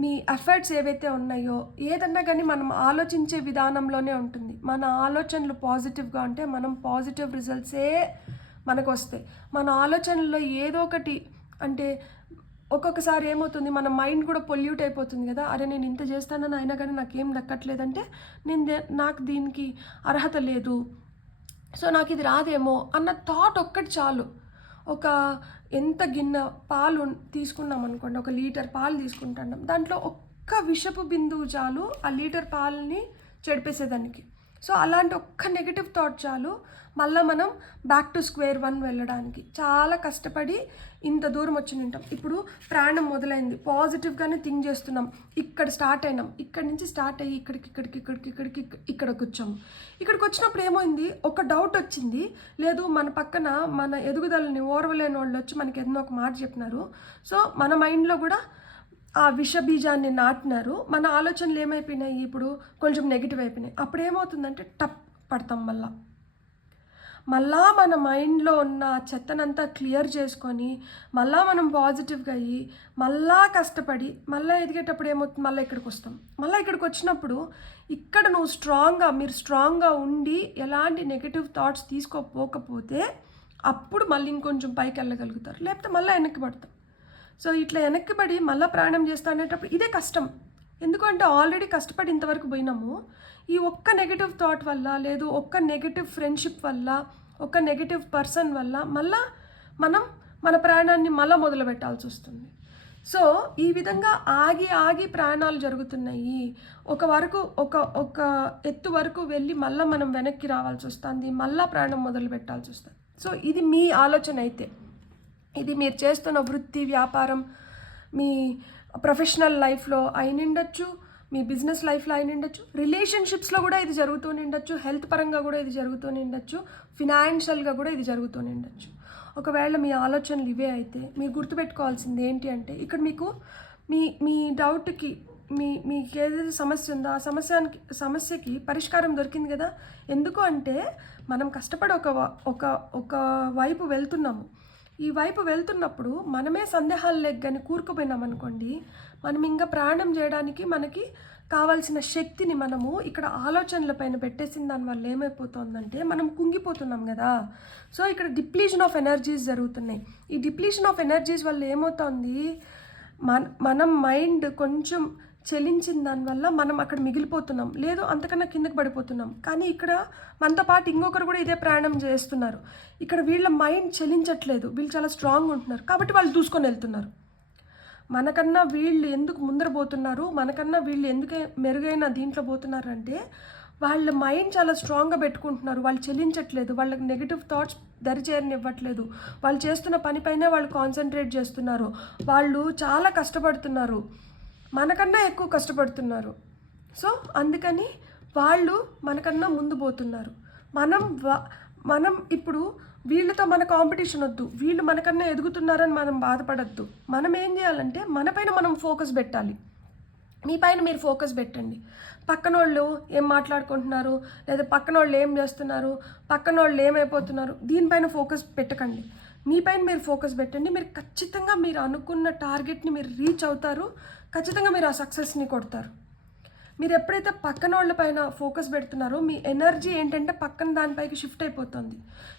మీ ఎఫర్ట్స్ ఏవైతే ఉన్నాయో, ఏదన్నా కానీ మనం ఆలోచించే విధానంలోనే ఉంటుంది. మన ఆలోచనలు పాజిటివ్గా ఉంటే మనం పాజిటివ్ రిజల్ట్సే మనకు వస్తాయి. మన ఆలోచనల్లో ఏదో ఒకటి, అంటే ఒక్కొక్కసారి ఏమవుతుంది, మన మైండ్ కూడా పొల్యూట్ అయిపోతుంది కదా, అరే నేను ఇంత చేస్తానని అయినా కానీ నాకేం దక్కట్లేదంటే నాకు దీనికి అర్హత లేదు, సో నాకు ఇది రాదేమో అన్న థాట్ ఒక్కటి చాలు. ఒక ఎంత గిన్నె పాలు తీసుకున్నాం అనుకోండి, 1 లీటర్ పాలు తీసుకుంటాం, దాంట్లో ఒక్క విషపు బిందువు చాలు ఆ లీటర్ పాలని చెడిపేసేదానికి. సో అలాంటి ఒక్క నెగిటివ్ థాట్ చాలు మళ్ళీ మనం బ్యాక్ టు స్క్వేర్ 1 వెళ్ళడానికి. చాలా కష్టపడి ఇంత దూరం వచ్చి ఉంటాం, ఇప్పుడు ప్రయాణం మొదలైంది, పాజిటివ్గానే థింక్ చేస్తున్నాం, ఇక్కడ స్టార్ట్ అయినాం, ఇక్కడి నుంచి స్టార్ట్ అయ్యి ఇక్కడికి వచ్చాము. ఇక్కడికి వచ్చినప్పుడు ఏమైంది, ఒక డౌట్ వచ్చింది, లేదు మన పక్కన మన ఎదుగుదలని ఓర్వలేని వాళ్ళు వచ్చి మనకి ఏదైనా ఒక మాట చెప్పినారు, సో మన మైండ్లో కూడా ఆ విష బీజాన్ని నాటినారు, మన ఆలోచనలు ఏమైపోయినాయి, ఇప్పుడు కొంచెం నెగిటివ్ అయిపోయినాయి. అప్పుడు ఏమవుతుందంటే టప్ పడతాం, మళ్ళా మన మైండ్లో ఉన్న చెత్తనంతా క్లియర్ చేసుకొని మళ్ళా మనం పాజిటివ్గా అయ్యి మళ్ళా కష్టపడి మళ్ళీ ఎదిగేటప్పుడు ఏమవుతుంది, మళ్ళీ ఇక్కడికి వస్తాం. మళ్ళీ ఇక్కడికి వచ్చినప్పుడు ఇక్కడ మీరు స్ట్రాంగ్గా ఉండి ఎలాంటి నెగిటివ్ థాట్స్ తీసుకోపోకపోతే అప్పుడు మళ్ళీ ఇంకొంచెం పైకి వెళ్ళగలుగుతారు, లేకపోతే మళ్ళీ వెనక్కి పడతాం. సో ఇట్లా వెనక్కిపడి మళ్ళీ ప్రయాణం చేస్తా అనేటప్పుడు ఇదే కష్టం. ఎందుకంటే ఆల్రెడీ కష్టపడి ఇంతవరకు పోయినాము, ఈ ఒక్క నెగిటివ్ థాట్ వల్ల, లేదు ఒక్క నెగిటివ్ ఫ్రెండ్షిప్ వల్ల, ఒక్క నెగిటివ్ పర్సన్ వల్ల మళ్ళా మనం మన ప్రయాణాన్ని మళ్ళీ మొదలు పెట్టాల్సి వస్తుంది. సో ఈ విధంగా ఆగి ప్రయాణాలు జరుగుతున్నాయి. ఒక ఎత్తు వరకు వెళ్ళి మళ్ళీ మనం వెనక్కి రావాల్సి వస్తుంది, మళ్ళీ ప్రయాణం మొదలు పెట్టాల్సి వస్తుంది. సో ఇది మీ ఆలోచన అయితే, ఇది మీరు చేస్తున్న వృత్తి, వ్యాపారం, మీ ప్రొఫెషనల్ లైఫ్లో అయినిండొచ్చు, మీ బిజినెస్ లైఫ్లో అయినిండొచ్చు, రిలేషన్షిప్స్లో కూడా ఇది జరుగుతూ ఉండొచ్చు, హెల్త్ పరంగా కూడా ఇది జరుగుతూ ఉండొచ్చు, ఫినాన్షియల్గా కూడా ఇది జరుగుతూ ఉండొచ్చు. ఒకవేళ మీ ఆలోచనలు ఇవే అయితే మీరు గుర్తుపెట్టుకోవాల్సింది ఏంటి అంటే, ఇక్కడ మీకు మీ డౌట్కి మీకు ఏదైతే సమస్య ఉందో ఆ సమస్యకి పరిష్కారం దొరికింది కదా. ఎందుకు అంటే మనం కష్టపడి ఒక వైపు వెళ్తున్నాము, ఈ వైపు వెళ్తున్నప్పుడు మనమే సందేహాలు లేకని కూరుకుపోయినాం అనుకోండి, మనం ఇంకా ప్రయాణం చేయడానికి మనకి కావాల్సిన శక్తిని మనము ఇక్కడ ఆలోచనల పైన పెట్టేసిన దానివల్ల ఏమైపోతుందంటే మనం కుంగిపోతున్నాం కదా. సో ఇక్కడ డిప్లీషన్ ఆఫ్ ఎనర్జీస్ జరుగుతున్నాయి. ఈ డిప్లీషన్ ఆఫ్ ఎనర్జీస్ వల్ల ఏమవుతుంది, మనం మైండ్ కొంచెం చెలించిన దానివల్ల మనం అక్కడ మిగిలిపోతున్నాం, లేదు అంతకన్నా కిందకి పడిపోతున్నాం. కానీ ఇక్కడ మనతో పాటు ఇంకొకరు కూడా ఇదే ప్రయాణం చేస్తున్నారు, ఇక్కడ వీళ్ళ మైండ్ చెలించట్లేదు, వీళ్ళు చాలా స్ట్రాంగ్ ఉంటున్నారు కాబట్టి వాళ్ళు దూసుకొని వెళ్తున్నారు. మనకన్నా వీళ్ళు ఎందుకు ముందర పోతున్నారు, మనకన్నా వీళ్ళు ఎందుకు మెరుగైన దీంట్లో పోతున్నారు అంటే వాళ్ళ మైండ్ చాలా స్ట్రాంగ్గా పెట్టుకుంటున్నారు, వాళ్ళు చెల్లించట్లేదు, వాళ్ళకి నెగిటివ్ థాట్స్ దరిచేరనివ్వట్లేదు, వాళ్ళు చేస్తున్న పనిపైనే వాళ్ళు కాన్సన్ట్రేట్ చేస్తున్నారు, వాళ్ళు చాలా కష్టపడుతున్నారు, మనకన్నా ఎక్కువ కష్టపడుతున్నారు. సో అందుకని వాళ్ళు మనకన్నా ముందు పోతున్నారు. మనం ఇప్పుడు వీళ్ళతో మన కాంపిటీషన్ వద్దు, వీళ్ళు మనకన్నా ఎదుగుతున్నారని మనం బాధపడద్దు. మనం ఏం చేయాలంటే మనపైన మనం ఫోకస్ పెట్టాలి. మీ పైన మీరు ఫోకస్ పెట్టండి. పక్కన వాళ్ళు ఏం మాట్లాడుకుంటున్నారు, లేదా పక్కన వాళ్ళు ఏం చేస్తున్నారు, పక్కన వాళ్ళు ఏమైపోతున్నారు, దీనిపైన ఫోకస్ పెట్టకండి. మీ పైన మీరు ఫోకస్ పెట్టండి. మీరు ఖచ్చితంగా మీరు అనుకున్న టార్గెట్ని మీరు రీచ్ అవుతారు. ఖచ్చితంగా మీరు ఆ సక్సెస్ని కొడతారు. మీరు ఎప్పుడైతే పక్కన వాళ్ళ పైన ఫోకస్ పెడుతున్నారో మీ ఎనర్జీ ఏంటంటే పక్కన దానిపైకి షిఫ్ట్ అయిపోతుంది.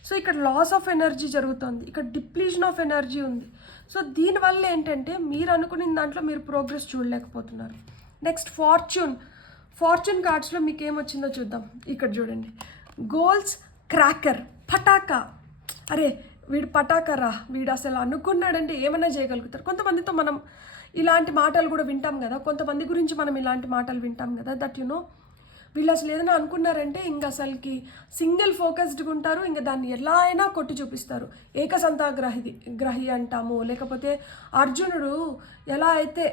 సో ఇక్కడ లాస్ ఆఫ్ ఎనర్జీ జరుగుతుంది, ఇక్కడ డిప్లీషన్ ఆఫ్ ఎనర్జీ ఉంది. సో దీనివల్ల ఏంటంటే మీరు అనుకున్న దాంట్లో మీరు ప్రోగ్రెస్ చూడలేకపోతున్నారు. నెక్స్ట్ ఫార్చ్యూన్ కార్డ్స్లో మీకు ఏమొచ్చిందో చూద్దాం. ఇక్కడ చూడండి, గోల్స్ క్రాకర్, పటాకా. అరే వీడు పటాకరా, వీడు అసలు అనుకున్నాడంటే ఏమైనా చేయగలుగుతారు. కొంతమందితో మనం ఇలాంటి మాటలు కూడా వింటాం కదా, కొంతమంది గురించి మనం ఇలాంటి మాటలు వింటాం కదా, దట్ వీళ్ళు అసలు ఏదైనా అనుకున్నారంటే ఇంక అసలుకి సింగిల్ ఫోకస్డ్గా ఉంటారు, ఇంకా దాన్ని ఎలా అయినా కొట్టి చూపిస్తారు. ఏకసంతాగ్రహి అంటాము. లేకపోతే అర్జునుడు ఎలా అయితే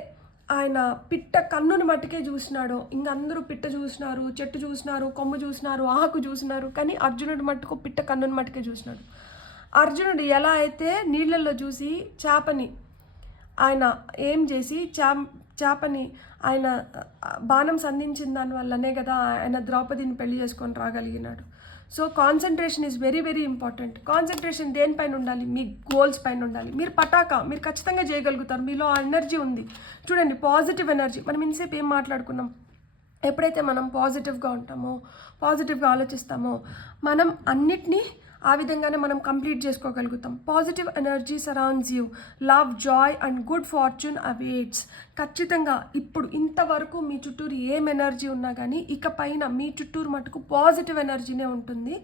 ఆయన పిట్ట కన్నును మట్టుకే చూసినాడో, ఇంక అందరూ పిట్ట చూసినారు, చెట్టు చూసినారు, కొమ్ము చూసినారు, ఆకు చూసినారు, కానీ అర్జునుడు మట్టుకు పిట్ట కన్నును మట్టుకే చూసినాడు. అర్జునుడు ఎలా అయితే నీళ్ళల్లో చూసి చేపని ఆయన ఏం చేసి చేపని ఆయన బాణం సంధించిన దానివల్లనే కదా ఆయన ద్రౌపదిని పెళ్లి చేసుకొని రాగలిగినాడు. So concentration is very very important. Concentration దేనిపైన ఉండాలి? మీ గోల్స్ పైన ఉండాలి. మీరు మీరు ఖచ్చితంగా చేయగలుగుతారు. మీలో ఆ ఎనర్జీ ఉంది. చూడండి, పాజిటివ్ ఎనర్జీ. మనం ఇంతసేపు ఏం మాట్లాడుకున్నాం? ఎప్పుడైతే మనం పాజిటివ్గా ఉంటామో, పాజిటివ్గా ఆలోచిస్తామో, మనం అన్నిటినీ ఆ విధంగానే మనం కంప్లీట్ చేసుకోగలుగుతాం. Positive energy surrounds you. Love, joy and good fortune awaits. ఖచ్చితంగా ఇప్పుడు ఇంతవరకు మీ చుట్టూరు ఏం ఎనర్జీ ఉన్నా కానీ ఇక పైన మీ చుట్టూరు మటుకు పాజిటివ్ ఎనర్జీనే ఉంటుంది.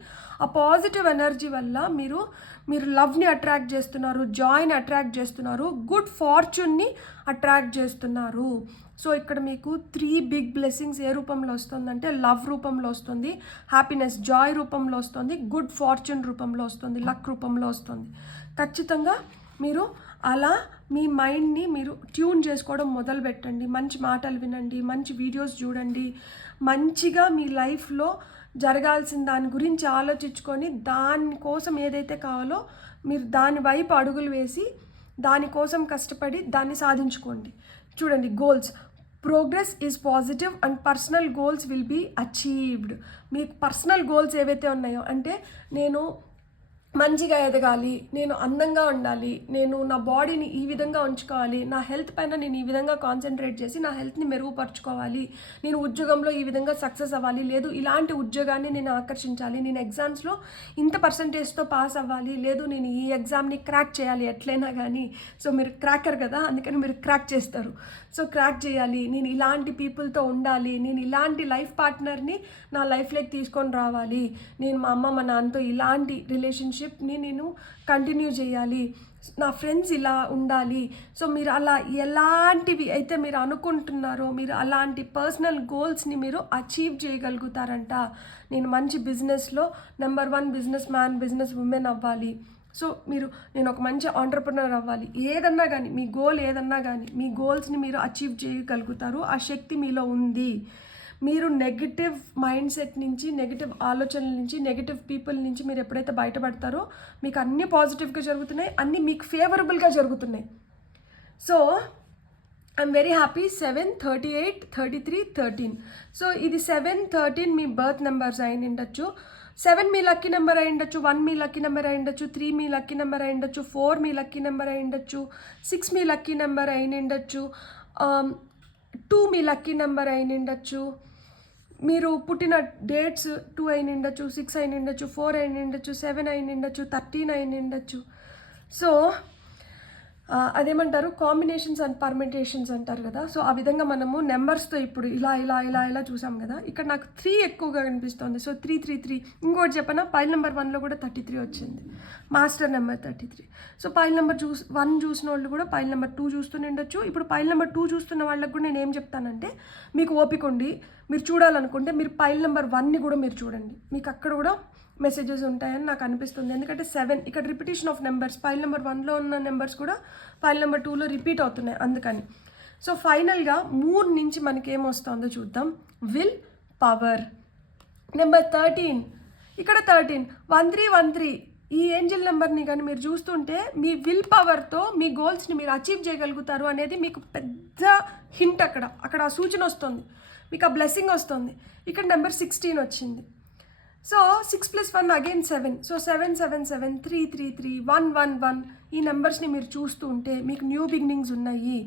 ఆ పాజిటివ్ ఎనర్జీ వల్ల మీరు లవ్ని అట్రాక్ట్ చేస్తున్నారు, జాయ్ని అట్రాక్ట్ చేస్తున్నారు, గుడ్ ఫార్చ్యూన్ని అట్రాక్ట్ చేస్తున్నారు. సో ఇక్కడ మీకు 3 బిగ్ బ్లెస్సింగ్స్ ఏ రూపంలో వస్తుందంటే లవ్ రూపంలో వస్తుంది, హ్యాపీనెస్ జాయ్ రూపంలో వస్తుంది, గుడ్ ఫార్చ్యూన్ రూపంలో వస్తుంది, లక్ రూపంలో వస్తుంది. ఖచ్చితంగా మీరు అలా మీ మైండ్ని మీరు ట్యూన్ చేసుకోవడం మొదలు పెట్టండి. మంచి మాటలు వినండి, మంచి వీడియోస్ చూడండి, మంచిగా మీ లైఫ్లో జరగాల్సిన దాని గురించి ఆలోచించుకొని దానికోసం ఏదైతే కావాలో మీరు దాని వైపు అడుగులు వేసి దానికోసం కష్టపడి దాన్ని సాధించుకోండి. చూడండి, goals. Progress is positive and personal goals will be achieved. మీకు పర్సనల్ గోల్స్ ఏవైతే ఉన్నాయో, అంటే నేను మంచిగా ఎదగాలి, నేను అందంగా ఉండాలి, నేను నా బాడీని ఈ విధంగా ఉంచుకోవాలి, నా హెల్త్ పైన నేను ఈ విధంగా కాన్సన్ట్రేట్ చేసి నా హెల్త్ని మెరుగుపరుచుకోవాలి, నేను ఉద్యోగంలో ఈ విధంగా సక్సెస్ అవ్వాలి, లేదు ఇలాంటి ఉద్యోగాన్ని నేను ఆకర్షించాలి, నేను ఎగ్జామ్స్లో ఇంత పర్సంటేజ్తో పాస్ అవ్వాలి, లేదు నేను ఈ ఎగ్జామ్ని క్రాక్ చేయాలి ఎట్లయినా కానీ. సో మీరు క్రాకర్ కదా, అందుకని మీరు క్రాక్ చేస్తారు. సో క్రాక్ చేయాలి, నేను ఇలాంటి పీపుల్తో ఉండాలి, నేను ఇలాంటి లైఫ్ పార్ట్నర్ని నా లైఫ్లోకి తీసుకొని రావాలి, నేను మా అమ్మ మా నాన్నతో ఇలాంటి రిలేషన్షిప్ని నేను కంటిన్యూ చేయాలి, నా ఫ్రెండ్స్ ఇలా ఉండాలి. సో మీరు అలా ఎలాంటివి అయితే మీరు అనుకుంటున్నారో, మీరు అలాంటి పర్సనల్ గోల్స్ని మీరు అచీవ్ చేయగలుగుతారంట. నేను మంచి బిజినెస్లో number 1 business man, business women అవ్వాలి. సో నేను ఒక మంచి ఆంటర్ప్రినర్ అవ్వాలి. ఏదన్నా కానీ మీ గోల్ ఏదన్నా కానీ మీ గోల్స్ని మీరు అచీవ్ చేయగలుగుతారు. ఆ శక్తి మీలో ఉంది. మీరు నెగిటివ్ మైండ్ సెట్ నుంచి, నెగిటివ్ ఆలోచనల నుంచి, నెగిటివ్ పీపుల్ నుంచి మీరు ఎప్పుడైతే బయటపడతారో మీకు అన్నీ పాజిటివ్గా జరుగుతున్నాయి, అన్నీ మీకు ఫేవరబుల్గా జరుగుతున్నాయి. So I'm very happy. 7, 38, 33, 13. So ఇది 7, 13 మీ బర్త్ నెంబర్స్ అయి ఉండొచ్చు. 7 మీ లక్కీ నెంబర్ అయి ఉండొచ్చు, 1 మీ లక్కీ నెంబర్ అయి ఉండొచ్చు, 3 మీ లక్కీ నెంబర్ అయి ఉండొచ్చు, 4 మీ లక్కీ నెంబర్ అయి ఉండొచ్చు, 6 మీ లక్కీ నెంబర్ అయి ఉండొచ్చు, 2 మీ లక్కీ నెంబర్ అయి ఉండొచ్చు, మీరు పుట్టిన డేట్స్ 2 అయి ఉండొచ్చు, 6 అయి ఉండొచ్చు, 4 అయి ఉండొచ్చు, 7 అయి ఉండొచ్చు, 13 అయి ఉండొచ్చు. సో అదేమంటారు, కాంబినేషన్స్ అండ్ పర్మిటేషన్స్ అంటారు కదా. సో ఆ విధంగా మనము నెంబర్స్తో ఇప్పుడు ఇలా ఇలా ఇలా ఇలా చూసాం కదా. ఇక్కడ నాకు 3 ఎక్కువగా కనిపిస్తుంది. సో 333. ఇంకోటి చెప్పనా, పైల్ నెంబర్ 1లో కూడా 33 వచ్చింది, master number 33. So pile number 1 చూసిన వాళ్ళు కూడా పైల్ నెంబర్ 2 చూస్తూనే ఉండొచ్చు. ఇప్పుడు పైల్ నెంబర్ 2 చూస్తున్న వాళ్ళకి కూడా నేను ఏం చెప్తానంటే, మీకు ఓపిక ఉండి మీరు చూడాలనుకుంటే మీరు పైల్ నెంబర్ 1ని కూడా మీరు చూడండి, మీకు అక్కడ కూడా మెసేజెస్ ఉంటాయని నాకు అనిపిస్తుంది. ఎందుకంటే 7 ఇక్కడ repetition of numbers, pile number 1లో ఉన్న నెంబర్స్ కూడా పైల్ నెంబర్ 2లో రిపీట్ అవుతున్నాయి. అందుకని సో ఫైనల్గా మూన్ నుంచి మనకేమొస్తుందో చూద్దాం. Will power. నెంబర్ 13, ఇక్కడ 13, 1313 ఈ ఏంజల్ నెంబర్ని కానీ మీరు చూస్తుంటే మీ విల్ పవర్తో మీ గోల్స్ని మీరు అచీవ్ చేయగలుగుతారు అనేది మీకు పెద్ద హింట్. అక్కడ ఆ సూచన వస్తుంది, మీకు ఆ బ్లెస్సింగ్ వస్తుంది. ఇక్కడ నెంబర్ 16 వచ్చింది. So 6 + 1 again 7. సో 7 7 7 3 3 3 1 1 1 ఈ నెంబర్స్ని మీరు చూస్తూ ఉంటే మీకు న్యూ బిగినింగ్స్ ఉన్నాయి.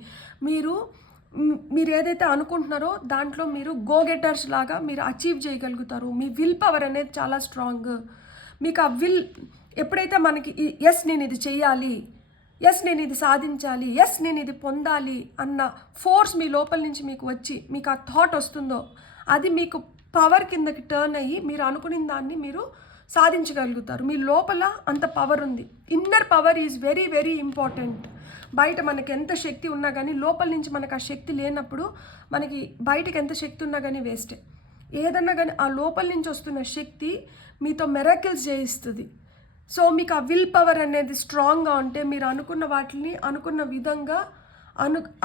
మీరు ఏదైతే అనుకుంటున్నారో దాంట్లో మీరు గో గెటర్స్ లాగా మీరు అచీవ్ చేయగలుగుతారు. మీ విల్ పవర్ అనేది చాలా స్ట్రాంగ్. మీకు ఆ విల్ ఎప్పుడైతే మనకి ఎస్ నేను ఇది చెయ్యాలి, ఎస్ నేను ఇది సాధించాలి, ఎస్ నేను ఇది పొందాలి అన్న ఫోర్స్ మీ లోపల నుంచి మీకు వచ్చి మీకు ఆ థాట్ వస్తుందో అది మీకు పవర్ కిందకి టర్న్ అయ్యి మీరు అనుకున్న దాన్ని మీరు సాధించగలుగుతారు. మీ లోపల అంత పవర్ ఉంది. Inner power is very very important. బయట మనకి ఎంత శక్తి ఉన్నా కానీ లోపల నుంచి మనకు ఆ శక్తి లేనప్పుడు మనకి బయటకు ఎంత శక్తి ఉన్నా కానీ వేస్టే. ఏదన్నా కానీ ఆ లోపల నుంచి వస్తున్న శక్తి మీతో మెరాకిల్స్ చేయిస్తుంది. సో మీకు ఆ విల్ పవర్ అనేది స్ట్రాంగ్గా ఉంటే మీరు అనుకున్న వాటిని అనుకున్న విధంగా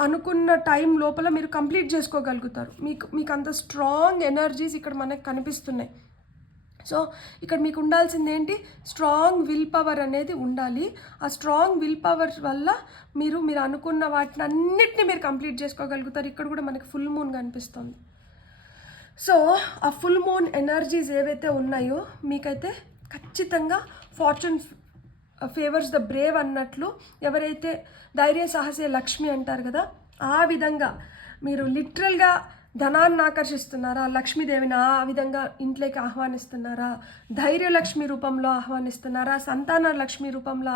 అనుకున్న టైం లోపల మీరు కంప్లీట్ చేసుకోగలుగుతారు. మీకు అంత స్ట్రాంగ్ ఎనర్జీస్ ఇక్కడ మనకు కనిపిస్తున్నాయి. సో ఇక్కడ మీకు ఉండాల్సింది ఏంటి, స్ట్రాంగ్ విల్ పవర్ అనేది ఉండాలి. ఆ స్ట్రాంగ్ విల్ పవర్ వల్ల మీరు అనుకున్న వాటిని అన్నిటిని మీరు కంప్లీట్ చేసుకోగలుగుతారు. ఇక్కడ కూడా మనకి ఫుల్ మూన్ కనిపిస్తుంది. సో ఆ ఫుల్ మూన్ ఎనర్జీస్ ఏవైతే ఉన్నాయో మీకైతే ఖచ్చితంగా ఫార్చ్యూన్ ఫేవర్స్ ద బ్రేవ్ అన్నట్లు, ఎవరైతే ధైర్య సాహసే లక్ష్మి అంటారు కదా, ఆ విధంగా మీరు లిటరల్గా ధనాన్ని ఆకర్షిస్తున్నారా, లక్ష్మీదేవిని ఆ విధంగా ఇంట్లోకి ఆహ్వానిస్తున్నారా, ధైర్యలక్ష్మి రూపంలో ఆహ్వానిస్తున్నారా, సంతాన లక్ష్మి రూపంలో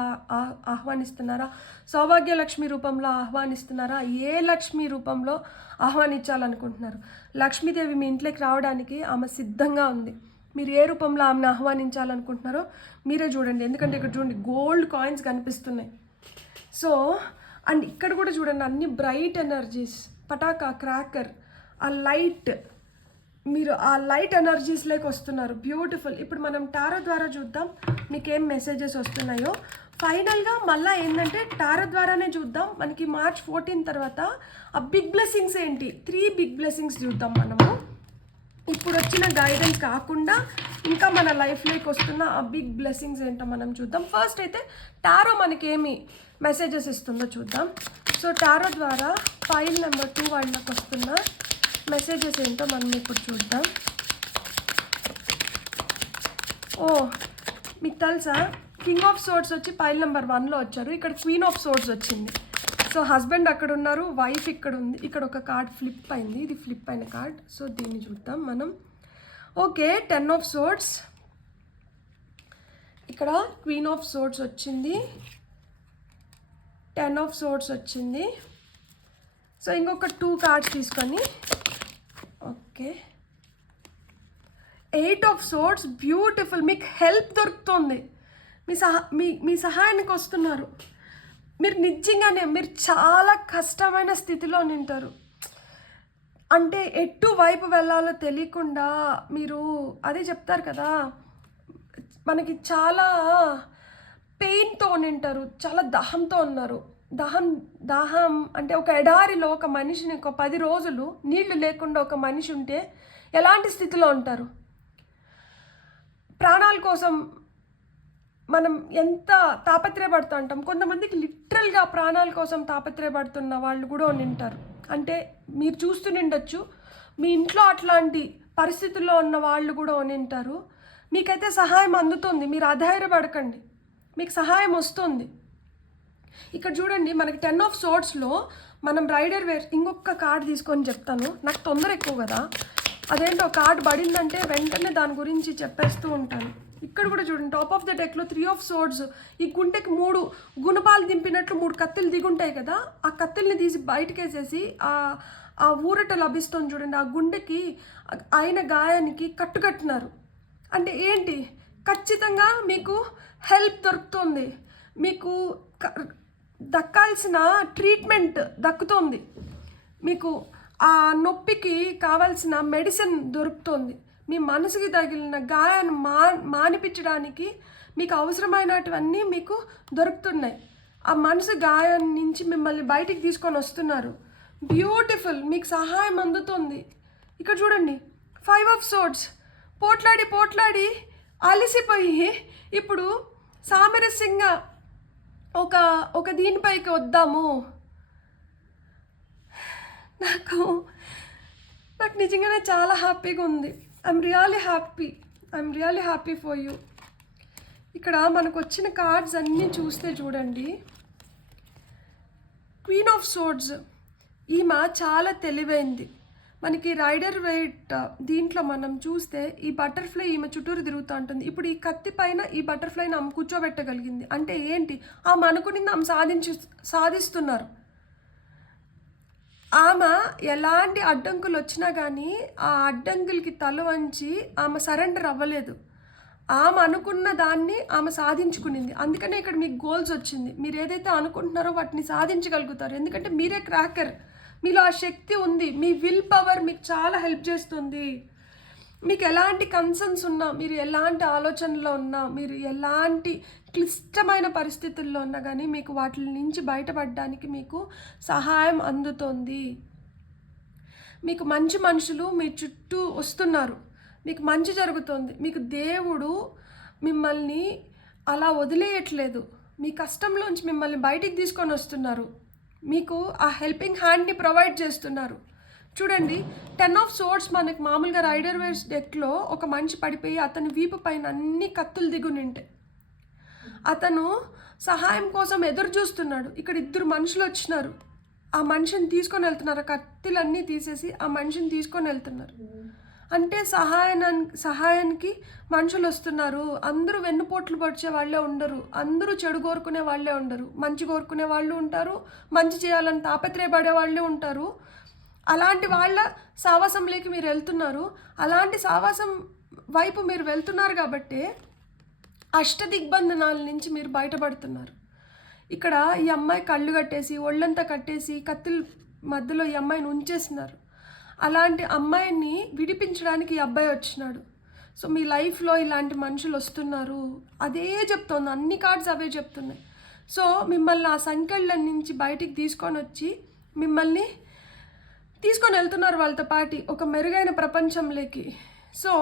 ఆహ్వానిస్తున్నారా, సౌభాగ్యలక్ష్మి రూపంలో ఆహ్వానిస్తున్నారా, ఏ లక్ష్మి రూపంలో ఆహ్వానించాలనుకుంటున్నారు? లక్ష్మీదేవి మీ ఇంట్లోకి రావడానికి ఆమె సిద్ధంగా ఉంది. మీరు ఏ రూపంలో ఆమెను ఆహ్వానించాలనుకుంటున్నారో మీరే చూడండి. ఎందుకంటే ఇక్కడ చూడండి గోల్డ్ కాయిన్స్ కనిపిస్తున్నాయి. సో అండ్ ఇక్కడ కూడా చూడండి అన్ని బ్రైట్ ఎనర్జీస్, పటాకా, క్రాకర్, ఆ లైట్, మీరు ఆ లైట్ ఎనర్జీస్లోకి వస్తున్నారు. బ్యూటిఫుల్. ఇప్పుడు మనం టారో ద్వారా చూద్దాం మీకు ఏం మెసేజెస్ వస్తున్నాయో. ఫైనల్గా మళ్ళీ ఏంటంటే టారో ద్వారానే చూద్దాం. మనకి March 14 తర్వాత ఆ బిగ్ బ్లెస్సింగ్స్ ఏంటి, 3 బిగ్ బ్లెస్సింగ్స్ చూద్దాం మనము. ఇప్పుడు వచ్చిన గైడెన్స్ కాకుండా ఇంకా మన లైఫ్లోకి వస్తున్న ఆ బిగ్ బ్లెస్సింగ్స్ ఏంటో మనం చూద్దాం. ఫస్ట్ అయితే టారో మనకి ఏమి మెసేజెస్ ఇస్తుందో చూద్దాం. సో టారో ద్వారా ఫైల్ నెంబర్ 2 వాళ్ళకి వస్తున్న మెసేజెస్ ఏంటో మనం ఇప్పుడు చూద్దాం. మీకు తెలుసా కింగ్ ఆఫ్ సోర్డ్స్ వచ్చి ఫైల్ నెంబర్ 1లో వచ్చారు. ఇక్కడ క్వీన్ ఆఫ్ సోర్డ్స్ వచ్చింది. సో హస్బెండ్ అక్కడ ఉన్నారు, వైఫ్ ఇక్కడ ఉంది. ఇక్కడ ఒక కార్డ్ ఫ్లిప్ అయింది, ఇది ఫ్లిప్ అయిన కార్డ్. సో దీన్ని చూద్దాం మనం. ఓకే, 10 ఆఫ్ సోర్డ్స్, ఇక్కడ క్వీన్ ఆఫ్ సోర్డ్స్ వచ్చింది, 10 ఆఫ్ సోర్డ్స్ వచ్చింది. సో ఇంకొక 2 కార్డ్స్ తీసుకొని, ఓకే, 8 ఆఫ్ సోర్డ్స్. బ్యూటిఫుల్. మీకు హెల్ప్ దొరుకుతుంది, మీ సహాయానికి వస్తున్నారు. మీరు నిజంగానే మీరు చాలా కష్టమైన స్థితిలో ఉంటారు. అంటే ఎటు వైపు వెళ్ళాలో తెలియకుండా మీరు అదే చెప్తారు కదా, మనకి చాలా పెయిన్తో ఉంటారు, చాలా దాహంతో ఉన్నారు. దాహం అంటే ఒక ఎడారిలో ఒక మనిషిని ఒక 10 రోజులు నీళ్లు లేకుండా ఒక మనిషి ఉంటే ఎలాంటి స్థితిలో ఉంటారు? ప్రాణాల కోసం మనం ఎంత తాపత్రయపడుతూ ఉంటాం. కొంతమందికి లిటరల్గా ప్రాణాల కోసం తాపత్రయపడుతున్న వాళ్ళు కూడా ఉంటారు. అంటే మీరు చూస్తుండొచ్చు, మీ ఇంట్లో అట్లాంటి పరిస్థితుల్లో ఉన్న వాళ్ళు కూడా ఉంటారు. మీకైతే సహాయం అందుతుంది, మీరు అధైర్యపడకండి, మీకు సహాయం వస్తుంది. ఇక్కడ చూడండి మనకి 10 ఆఫ్ సోర్డ్స్లో మనం రైడర్ వేర్ ఇంకొక కార్డ్ తీసుకొని చెప్తాను, నాకు తొందర ఎక్కువ కదా. అదేంటో కార్డ్ పడిందంటే వెంటనే దాని గురించి చెప్పేస్తూ ఉంటాను. ఇక్కడ కూడా చూడండి టాప్ ఆఫ్ ద డెక్లో 3 ఆఫ్ సోర్డ్స్. ఈ గుండెకి 3 గుణపాలు దింపినట్లు 3 కత్తులు దిగుంటాయి కదా, ఆ కత్తుల్ని తీసి బయటకేసేసి ఆ ఊరట లభిస్తుంది చూడండి. ఆ గుండెకి అయిన గాయానికి కట్టుకట్టినారు. అంటే ఏంటి, ఖచ్చితంగా మీకు హెల్ప్ దొరుకుతుంది, మీకు దక్కాల్సిన ట్రీట్మెంట్ దక్కుతుంది, మీకు ఆ నొప్పికి కావాల్సిన మెడిసిన్ దొరుకుతుంది, మీ మనసుకి తగిలిన గాయాన్ని మానిపించడానికి మీకు అవసరమైనటువన్నీ మీకు దొరుకుతున్నాయి. ఆ మనసు గాయం నుంచి మిమ్మల్ని బయటికి తీసుకొని వస్తున్నారు. బ్యూటిఫుల్, మీకు సహాయం అందుతుంది. ఇక్కడ చూడండి 5 ఆఫ్ సోర్డ్స్, పోట్లాడి అలసిపోయి ఇప్పుడు సామరస్యంగా ఒక దీనిపైకి వద్దాము. నాకు నిజంగానే చాలా హ్యాపీగా ఉంది. I'm really happy for you. ఇక్కడ మనకు వచ్చిన కార్డ్స్ అన్నీ చూస్తే చూడండి, క్వీన్ ఆఫ్ సోర్డ్స్, ఈమె చాలా తెలివైంది. మనకి రైడర్ వెయిట్ దీంట్లో మనం చూస్తే ఈ బటర్ఫ్లై ఈమె చుట్టూరు తిరుగుతూ ఉంటుంది. ఇప్పుడు ఈ కత్తి పైన ఈ బటర్ఫ్లైని ఆమె కూర్చోబెట్టగలిగింది అంటే ఏంటి, ఆమె అనుకునింది ఆమె సాధిస్తున్నారు. ఆమె ఎలాంటి అడ్డంకులు వచ్చినా కానీ ఆ అడ్డంకులకి తల వంచి ఆమె సరెండర్ అవ్వలేదు. ఆమె అనుకున్న దాన్ని ఆమె సాధించుకునింది. అందుకనే ఇక్కడ మీకు గోల్స్ వచ్చింది. మీరు ఏదైతే అనుకుంటున్నారో వాటిని సాధించగలుగుతారు. ఎందుకంటే మీరే క్రాకర్, మీలో ఆ శక్తి ఉంది. మీ విల్ పవర్ మీకు చాలా హెల్ప్ చేస్తుంది. మీకు ఎలాంటి కన్సర్న్స్ ఉన్నా, మీరు ఎలాంటి ఆలోచనలో ఉన్నా, మీరు ఎలాంటి క్లిష్టమైన పరిస్థితుల్లో ఉన్నా కానీ మీకు వాటి నుంచి బయటపడడానికి మీకు సహాయం అందుతుంది. మీకు మంచి మనుషులు మీ చుట్టూ వస్తున్నారు, మీకు మంచి జరుగుతుంది. మీకు దేవుడు మిమ్మల్ని అలా వదిలేయట్లేదు, మీ కష్టంలోంచి మిమ్మల్ని బయటికి తీసుకొని వస్తున్నారు. మీకు ఆ హెల్పింగ్ హ్యాండ్ని ప్రొవైడ్ చేస్తున్నారు. చూడండి 10 ఆఫ్ సోర్డ్స్, మనకి మామూలుగా రైడర్ వేర్స్ డెక్లో ఒక మనిషి పడిపోయి అతని వీపు పైన అన్ని కత్తులు దిగునింటే అతను సహాయం కోసం ఎదురు చూస్తున్నాడు. ఇక్కడ 2 మనుషులు వచ్చినారు, ఆ మనిషిని తీసుకొని వెళ్తున్నారు. కత్తులన్నీ తీసేసి ఆ మనిషిని తీసుకొని వెళ్తున్నారు. అంటే సహాయానికి మనుషులు వస్తున్నారు. అందరూ వెన్నుపోట్లు పడిచే వాళ్ళే ఉండరు, అందరూ చెడు కోరుకునే వాళ్ళే ఉండరు, మంచి కోరుకునే వాళ్ళు ఉంటారు, మంచి చేయాలని తాపత్రయపడే వాళ్ళే ఉంటారు. అలాంటి వాళ్ళ సావాసంలోకి మీరు వెళ్తున్నారు. అలాంటి సావాసం వైపు మీరు వెళ్తున్నారు కాబట్టి అష్టదిగ్బంధనాల నుంచి మీరు బయటపడుతున్నారు. ఇక్కడ ఈ అమ్మాయి కళ్ళు కట్టేసి ఒళ్ళంతా కట్టేసి కత్తుల మధ్యలో ఈ అమ్మాయిని ఉంచేస్తున్నారు. అలాంటి అమ్మాయిని విడిపించడానికి ఈ అబ్బాయి వచ్చినాడు. సో మీ లైఫ్లో ఇలాంటి మనుషులు వస్తున్నారు. అదే చెప్తోంది, అన్ని కార్డ్స్ అవే చెప్తున్నాయి. సో మిమ్మల్ని ఆ సంకెళ్ళ నుంచి బయటికి తీసుకొని వచ్చి మిమ్మల్ని తీసుకొని వెళ్తున్నారు వాళ్ళతో పాటు ఒక మెరుగైన ప్రపంచంలోకి. సో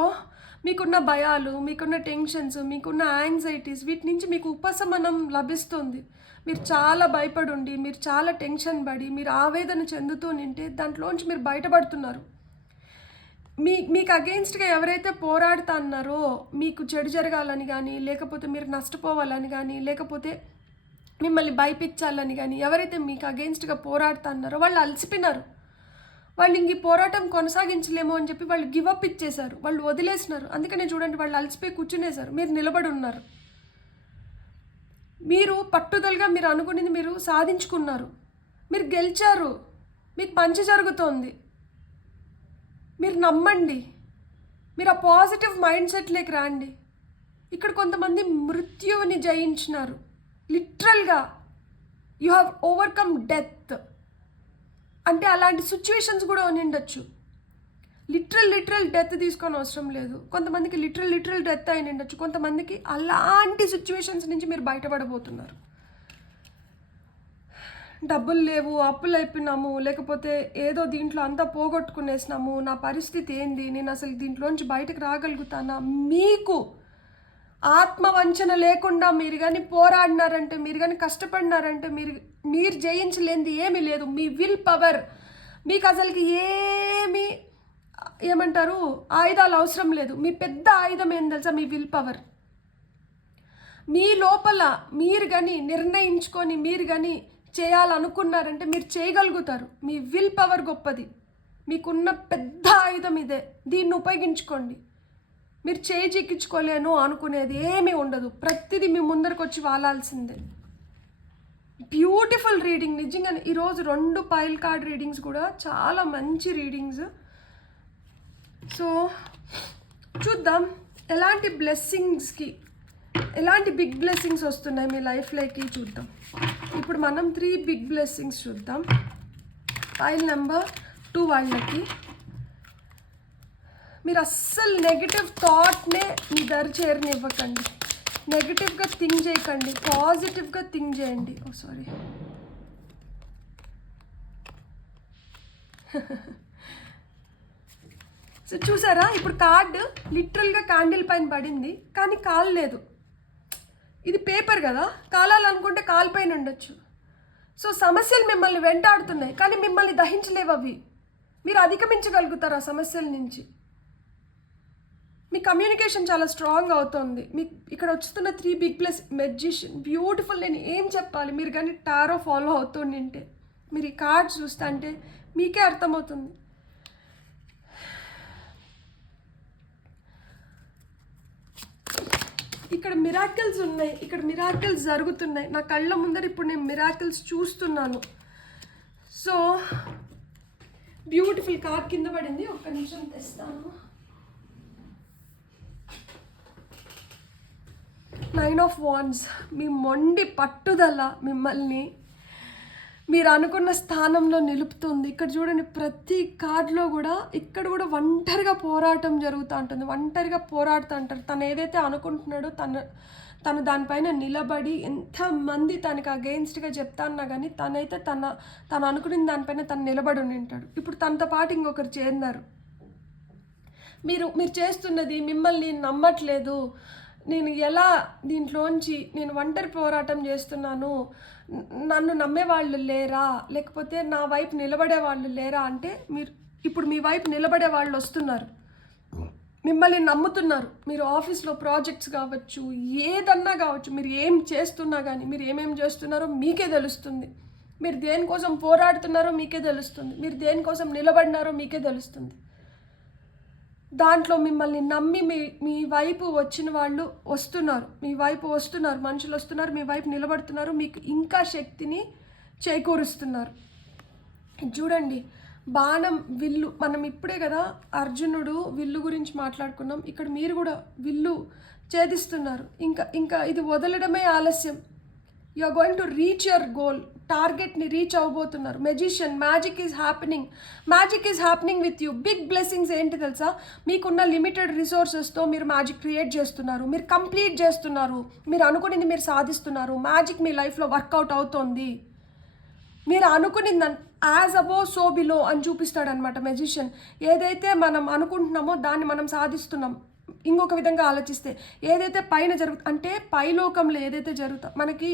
మీకున్న భయాలు, మీకున్న టెన్షన్స్, మీకున్న యాంగ్జైటీస్, వీటి నుంచి మీకు ఉపశమనం లభిస్తుంది. మీరు చాలా భయపడి ఉండి, మీరు చాలా టెన్షన్ పడి, మీరు ఆవేదన చెందుతూ నింటే దాంట్లోంచి మీరు బయటపడుతున్నారు. మీకు అగెయిన్స్ట్గా ఎవరైతే పోరాడుతా అన్నారో, మీకు చెడు జరగాలని కానీ, లేకపోతే మీరు నష్టపోవాలని కానీ, లేకపోతే మిమ్మల్ని భయపించాలని కానీ ఎవరైతే మీకు అగెయిన్స్ట్గా పోరాడుతా అన్నారో వాళ్ళు అలసిపోయినారు. వాళ్ళు ఇంక ఈ పోరాటం కొనసాగించలేమో అని చెప్పి వాళ్ళు గివప్ ఇచ్చేశారు, వాళ్ళు వదిలేసినారు. అందుకనే చూడండి, వాళ్ళు అలసిపోయి కూర్చునేశారు, మీరు నిలబడి ఉన్నారు. మీరు పట్టుదలగా మీరు అనుకునేది మీరు సాధించుకున్నారు, మీరు గెలిచారు, మీకు మంచి జరుగుతోంది. మీరు నమ్మండి, మీరు ఆ పాజిటివ్ మైండ్ సెట్లోకి రండి. ఇక్కడ కొంతమంది మృత్యువుని జయించినారు. లిటరల్గా యు హ్యావ్ ఓవర్కమ్ డెత్. అంటే అలాంటి సిచ్యువేషన్స్ కూడా ఉండిండొచ్చు. లిటరల్ డెత్ తీసుకొని అవసరం లేదు. కొంతమందికి లిటరల్ డెత్ అయిన ఉండొచ్చు. కొంతమందికి అలాంటి సిచ్యువేషన్స్ నుంచి మీరు బయటపడబోతున్నారు. డబ్బులు లేవు, అప్పులు అయిపోయినాము, లేకపోతే ఏదో దీంట్లో అంతా పోగొట్టుకునేసినాము, నా పరిస్థితి ఏంది, నేను అసలు దీంట్లోంచి బయటకు రాగలుగుతానా? మీకు ఆత్మవంచన లేకుండా మీరు కానీ పోరాడినారంటే, మీరు కానీ కష్టపడినారంటే మీరు జయించలేనిది ఏమీ లేదు. మీ విల్ పవర్, మీకు అసలుకి ఏమంటారు ఆయుధాలు అవసరం లేదు. మీ పెద్ద ఆయుధం ఏం తెలుసా? Me will power. మీ లోపల మీరు కానీ నిర్ణయించుకొని మీరు కానీ చేయాలనుకున్నారంటే మీరు చేయగలుగుతారు. మీ విల్ పవర్ గొప్పది. మీకున్న పెద్ద ఆయుధం ఇదే, దీన్ని ఉపయోగించుకోండి. మీరు చేజిక్కించుకోలేను అనుకునేది ఏమీ ఉండదు. ప్రతిదీ మీ ముందరకు వచ్చి వాలాల్సిందే. బ్యూటిఫుల్ రీడింగ్ నిజంగా. ఈరోజు 2 పైల్ కార్డ్ రీడింగ్స్ కూడా చాలా మంచి రీడింగ్స్. సో చూద్దాం ఎలాంటి బ్లెస్సింగ్స్కి, ఎలాంటి బిగ్ బ్లెస్సింగ్స్ వస్తున్నాయి మీ లైఫ్లోకి చూద్దాం. ఇప్పుడు మనం 3 బిగ్ బ్లెస్సింగ్స్ చూద్దాం. పైల్ నెంబర్ 2 వాళ్ళకి. మీరు అస్సలు నెగిటివ్ థాట్నే మీ దరి చేరనివ్వకండి. నెగిటివ్గా థింక్ చేయకండి, పాజిటివ్గా థింక్ చేయండి. సారీ, సో చూసారా, ఇప్పుడు కార్డు లిటరల్గా క్యాండిల్ పైన పడింది కానీ కాలలేదు. ఇది పేపర్ కదా, కాలాలనుకుంటే కాలిపైన ఉండొచ్చు. సో సమస్యలు మిమ్మల్ని వెంటాడుతున్నాయి కానీ మిమ్మల్ని దహించలేవు. అవి మీరు అధిగమించగలుగుతారు ఆ సమస్యల నుంచి. మీ కమ్యూనికేషన్ చాలా స్ట్రాంగ్ అవుతుంది. మీకు ఇక్కడ వస్తున్న 3 బిగ్ ప్లస్ మెజిషియన్ బ్యూటిఫుల్. నేను ఏం చెప్పాలి, మీరు కానీ టారో ఫాలో అవుతుంటే మీరు ఈ కార్డ్స్ చూస్తా అంటే మీకే అర్థమవుతుంది. ఇక్కడ మిరాకిల్స్ ఉన్నాయి, ఇక్కడ మిరాకిల్స్ జరుగుతున్నాయి నా కళ్ళ ముందర. ఇప్పుడు నేను మిరాకిల్స్ చూస్తున్నాను. సో బ్యూటిఫుల్ కార్డ్ కింద పడింది, ఒక్క నిమిషం తెస్తాను. 9 ఆఫ్ వాండ్స్. మీ మొండి పట్టుదల మిమ్మల్ని మీరు అనుకున్న స్థానంలో నిలుపుతుంది. ఇక్కడ చూడండి, ప్రతి కార్డులో కూడా ఇక్కడ కూడా ఒంటరిగా పోరాటం జరుగుతూ ఉంటుంది. ఒంటరిగా పోరాడుతూ ఉంటారు. తను ఏదైతే అనుకుంటున్నాడో తను దానిపైన నిలబడి, ఎంతమంది తనకి అగెయిన్స్ట్గా చెప్తాన్నా కానీ తనైతే తను అనుకున్న దానిపైన తను నిలబడి ఉంటాడు. ఇప్పుడు తనతో పాటు ఇంకొకరు చేరినారు. మీరు చేస్తున్నది మిమ్మల్ని నమ్మట్లేదు, నేను ఎలా దీంట్లోంచి నేను ఒంటరి పోరాటం చేస్తున్నాను, నన్ను నమ్మేవాళ్ళు లేరా, లేకపోతే నా వైపు నిలబడే వాళ్ళు లేరా అంటే ఇప్పుడు మీ వైపు నిలబడే వాళ్ళు వస్తున్నారు, మిమ్మల్ని నమ్ముతున్నారు. మీరు ఆఫీస్లో ప్రాజెక్ట్స్ కావచ్చు, ఏదన్నా కావచ్చు, మీరు ఏం చేస్తున్నా కానీ మీరు ఏమేమి చేస్తున్నారో మీకే తెలుస్తుంది. మీరు దేనికోసం పోరాడుతున్నారో మీకే తెలుస్తుంది. మీరు దేనికోసం నిలబడినారో మీకే తెలుస్తుంది. దాంట్లో మిమ్మల్ని నమ్మి మీ వైపు వచ్చిన వాళ్ళు వస్తున్నారు, మీ వైపు వస్తున్నారు, మనుషులు వస్తున్నారు, మీ వైపు నిలబడుతున్నారు, మీకు ఇంకా శక్తిని చేకూరుస్తున్నారు. చూడండి, బాణం, విల్లు. మనం ఇప్పుడే కదా అర్జునుడు విల్లు గురించి మాట్లాడుకున్నాం. ఇక్కడ మీరు కూడా విల్లు ఛేదిస్తున్నారు. ఇంకా ఇది వదలడమే ఆలస్యం. You are going to reach your goal. టార్గెట్ని రీచ్ అవ్వబోతున్నారు. Magician, magic is happening with you. Big blessings ఏంటి తెలుసా? మీకున్న లిమిటెడ్ రిసోర్సెస్తో మీరు మ్యాజిక్ క్రియేట్ చేస్తున్నారు, మీరు కంప్లీట్ చేస్తున్నారు, మీరు అనుకునేది మీరు సాధిస్తున్నారు. మ్యాజిక్ మీ లైఫ్లో వర్కౌట్ అవుతోంది. మీరు అనుకునింది యాజ్ అబోవ్ సో బిలో అని చూపిస్తాడనమాట మెజిషియన్. ఏదైతే మనం అనుకుంటున్నామో దాన్ని మనం సాధిస్తున్నాం. ఇంకొక విధంగా ఆలోచిస్తే ఏదైతే పైన అంటే పైలోకంలో ఏదైతే మనకి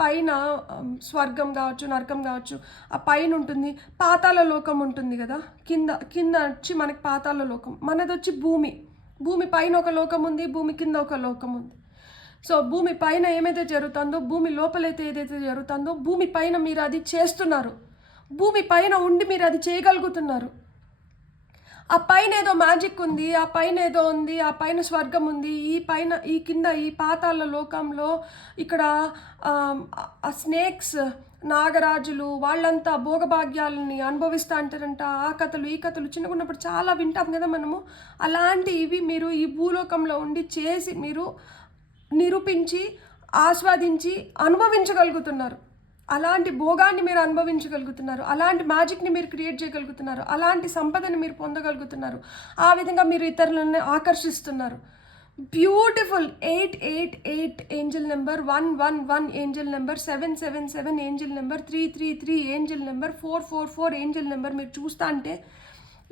పైన స్వర్గం కావచ్చు, నరకం కావచ్చు, ఆ పైన ఉంటుంది, పాతాళ లోకం ఉంటుంది కదా, కింద వచ్చి మనకి పాతాళ లోకం. మనది వచ్చి భూమి పైన ఒక లోకం ఉంది, భూమి కింద ఒక లోకం ఉంది. సో భూమి పైన ఏమైతే జరుగుతుందో, భూమి లోపలైతే ఏదైతే జరుగుతుందో, భూమి పైన మీరు అది చేస్తున్నారు. భూమి పైన ఉండి మీరు అది చేయగలుగుతున్నారు. ఆ పైన ఏదో మ్యాజిక్ ఉంది, ఆ పైన ఏదో ఉంది, ఆ పైన స్వర్గం ఉంది, ఈ కింద ఈ పాతాళ లోకంలో ఇక్కడ ఆ స్నేక్స్, నాగరాజులు వాళ్ళంతా భోగభాగ్యాలని అనుభవిస్తూ అంటారంట. ఆ కథలు ఈ కథలు చిన్నగున్నప్పుడు చాలా వింటాం కదా మనము. ఇవి మీరు ఈ భూలోకంలో ఉండి చేసి మీరు నిరూపించి ఆస్వాదించి అనుభవించగలుగుతున్నారు. అలాంటి భోగాన్ని మీరు అనుభవించగలుగుతున్నారు, అలాంటి మ్యాజిక్ని మీరు క్రియేట్ చేయగలుగుతున్నారు, అలాంటి సంపదని మీరు పొందగలుగుతున్నారు. ఆ విధంగా మీరు ఇతరులను ఆకర్షిస్తున్నారు. Beautiful. 888 angel number, 111 angel number, 777 angel number, 333 angel number, 444 angel number మీరు చూస్తా అంటే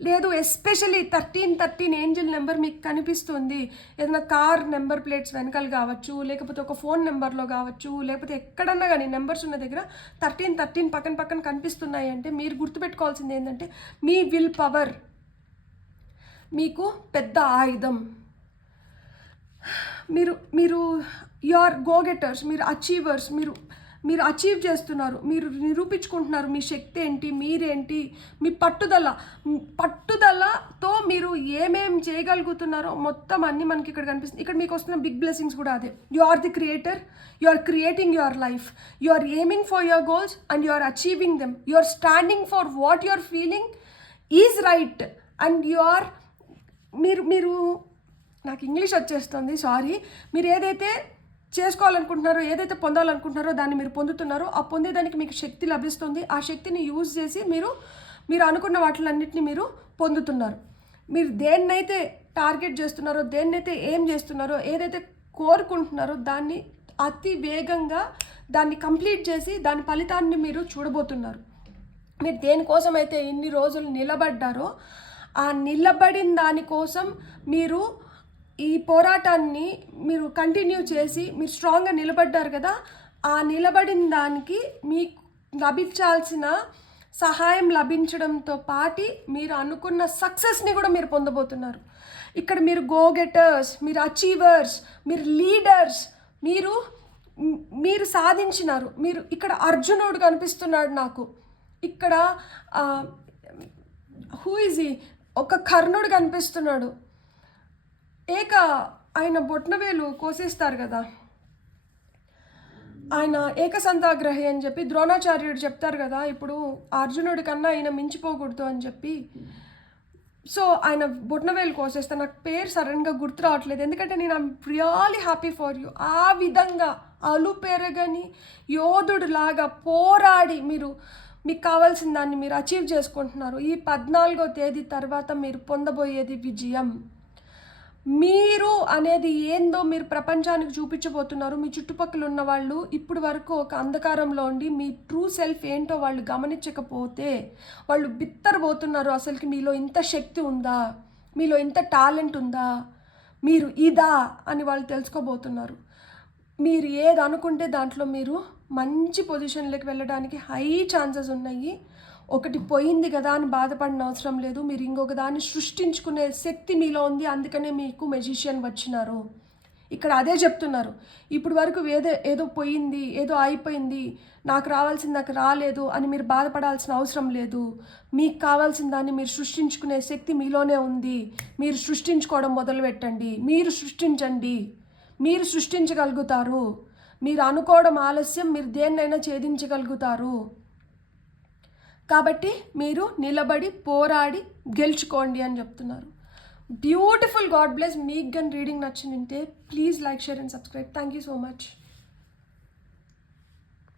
లేదు. ఎస్పెషలీ 1313 ఏంజల్ నెంబర్ మీకు కనిపిస్తుంది. ఏదైనా కార్ నెంబర్ ప్లేట్స్ వెనకాల కావచ్చు, లేకపోతే ఒక ఫోన్ నెంబర్లో కావచ్చు, లేకపోతే ఎక్కడన్నా కానీ నెంబర్స్ ఉన్న దగ్గర 1313 పక్కన కనిపిస్తున్నాయి అంటే మీరు గుర్తుపెట్టుకోవాల్సింది ఏంటంటే మీ విల్ పవర్ మీకు పెద్ద ఆయుధం. మీరు యు ఆర్ గో గెటర్స్, మీరు అచీవర్స్, మీరు అచీవ్ చేస్తున్నారు, మీరు నిరూపించుకుంటున్నారు మీ శక్తి ఏంటి, మీరేంటి, మీ పట్టుదలతో మీరు ఏమేమి చేయగలుగుతున్నారో మొత్తం అన్నీ మనకి ఇక్కడ కనిపిస్తుంది. ఇక్కడ మీకు వస్తున్న బిగ్ బ్లెస్సింగ్స్ కూడా అదే. You are the creator, you are creating your life, you are aiming for your goals and you are achieving them. You are standing for what you are feeling is right and you are మీరు నాకు ఇంగ్లీష్ వచ్చేస్తుంది, సారీ. మీరు ఏదైతే చేసుకోవాలనుకుంటున్నారో, ఏదైతే పొందాలనుకుంటున్నారో దాన్ని మీరు పొందుతున్నారో, ఆ పొందేదానికి మీకు శక్తి లభిస్తుంది. ఆ శక్తిని యూజ్ చేసి మీరు అనుకున్న వాటిలన్నింటినీ మీరు పొందుతున్నారు. మీరు దేన్నైతే టార్గెట్ చేస్తున్నారో, దేన్నైతే ఏం చేస్తున్నారో, ఏదైతే కోరుకుంటున్నారో దాన్ని అతి వేగంగా దాన్ని కంప్లీట్ చేసి దాని ఫలితాన్ని మీరు చూడబోతున్నారు. మీరు దేనికోసం అయితే ఇన్ని రోజులు నిలబడ్డారో ఆ నిలబడిన దానికోసం మీరు ఈ పోరాటాన్ని మీరు కంటిన్యూ చేసి మీరు స్ట్రాంగ్గా నిలబడ్డారు కదా, ఆ నిలబడిన దానికి మీకు లభించాల్సిన సహాయం లభించడంతో పాటు మీరు అనుకున్న సక్సెస్ని కూడా మీరు పొందబోతున్నారు. ఇక్కడ మీరు గో గెటర్స్, మీరు అచీవర్స్, మీరు లీడర్స్, మీరు సాధించినారు. మీరు ఇక్కడ అర్జునుడు కనిపిస్తున్నాడు నాకు. ఇక్కడ హూ ఈజ్ ఈ ఒక కర్ణుడు కనిపిస్తున్నాడు. ఆయన బొట్నవేలు కోసేస్తారు కదా, ఆయన ఏకసంతాగ్రహి అని చెప్పి ద్రోణాచార్యుడు చెప్తారు కదా, ఇప్పుడు అర్జునుడి కన్నా ఆయన మించిపోకూడదు అని చెప్పి. సో ఆయన బొట్నవేలు కోసేస్తే నాకు పేరు సడన్గా గుర్తు రావట్లేదు, ఎందుకంటే నేను I'm really happy for you. ఆ విధంగా అలు పెరగని యోధుడు లాగా పోరాడి మీకు కావాల్సిన దాన్ని మీరు అచీవ్ చేసుకుంటున్నారు. ఈ 14వ తేదీ తర్వాత మీరు పొందబోయేది విజయం. మీరు అనేది ఏందో మీరు ప్రపంచానికి చూపించబోతున్నారు. మీ చుట్టుపక్కల ఉన్న వాళ్ళు ఇప్పటి వరకు ఒక అంధకారంలో ఉండి మీ ట్రూ సెల్ఫ్ ఏంటో వాళ్ళు గమనించకపోతే వాళ్ళు బిత్తరబోతున్నారు. అసలుకి మీలో ఇంత శక్తి ఉందా, మీలో ఇంత టాలెంట్ ఉందా, మీరు ఇదా అని వాళ్ళు తెలుసుకోబోతున్నారు. మీరు ఏది అనుకుంటే దాంట్లో మీరు మంచి పొజిషన్లోకి వెళ్ళడానికి హై ఛాన్సెస్ ఉన్నాయి. ఒకటి పోయింది కదా అని బాధపడిన అవసరం లేదు. మీరు ఇంకొక దాన్ని సృష్టించుకునే శక్తి మీలో ఉంది, అందుకనే మీకు మెజిషియన్ వచ్చినారు. ఇక్కడ అదే చెప్తున్నారు. ఇప్పుడు వరకు ఏదో పోయింది, ఏదో అయిపోయింది, నాకు రావాల్సింది నాకు రాలేదు అని మీరు బాధపడాల్సిన అవసరం లేదు. మీకు కావాల్సిన దాన్ని మీరు సృష్టించుకునే శక్తి మీలోనే ఉంది. మీరు సృష్టించుకోవడం మొదలుపెట్టండి. మీరు సృష్టించండి. మీరు సృష్టించగలుగుతారు. మీరు అనుకోవడం ఆలస్యం, మీరు దేన్నైనా ఛేదించగలుగుతారు. కాబట్టి మీరు నిలబడి పోరాడి గెలుచుకోండి అని చెప్తున్నారు. బ్యూటిఫుల్. God bless. మీకు కానీ రీడింగ్ నచ్చిందంటే please like, share and subscribe. Thank you so much.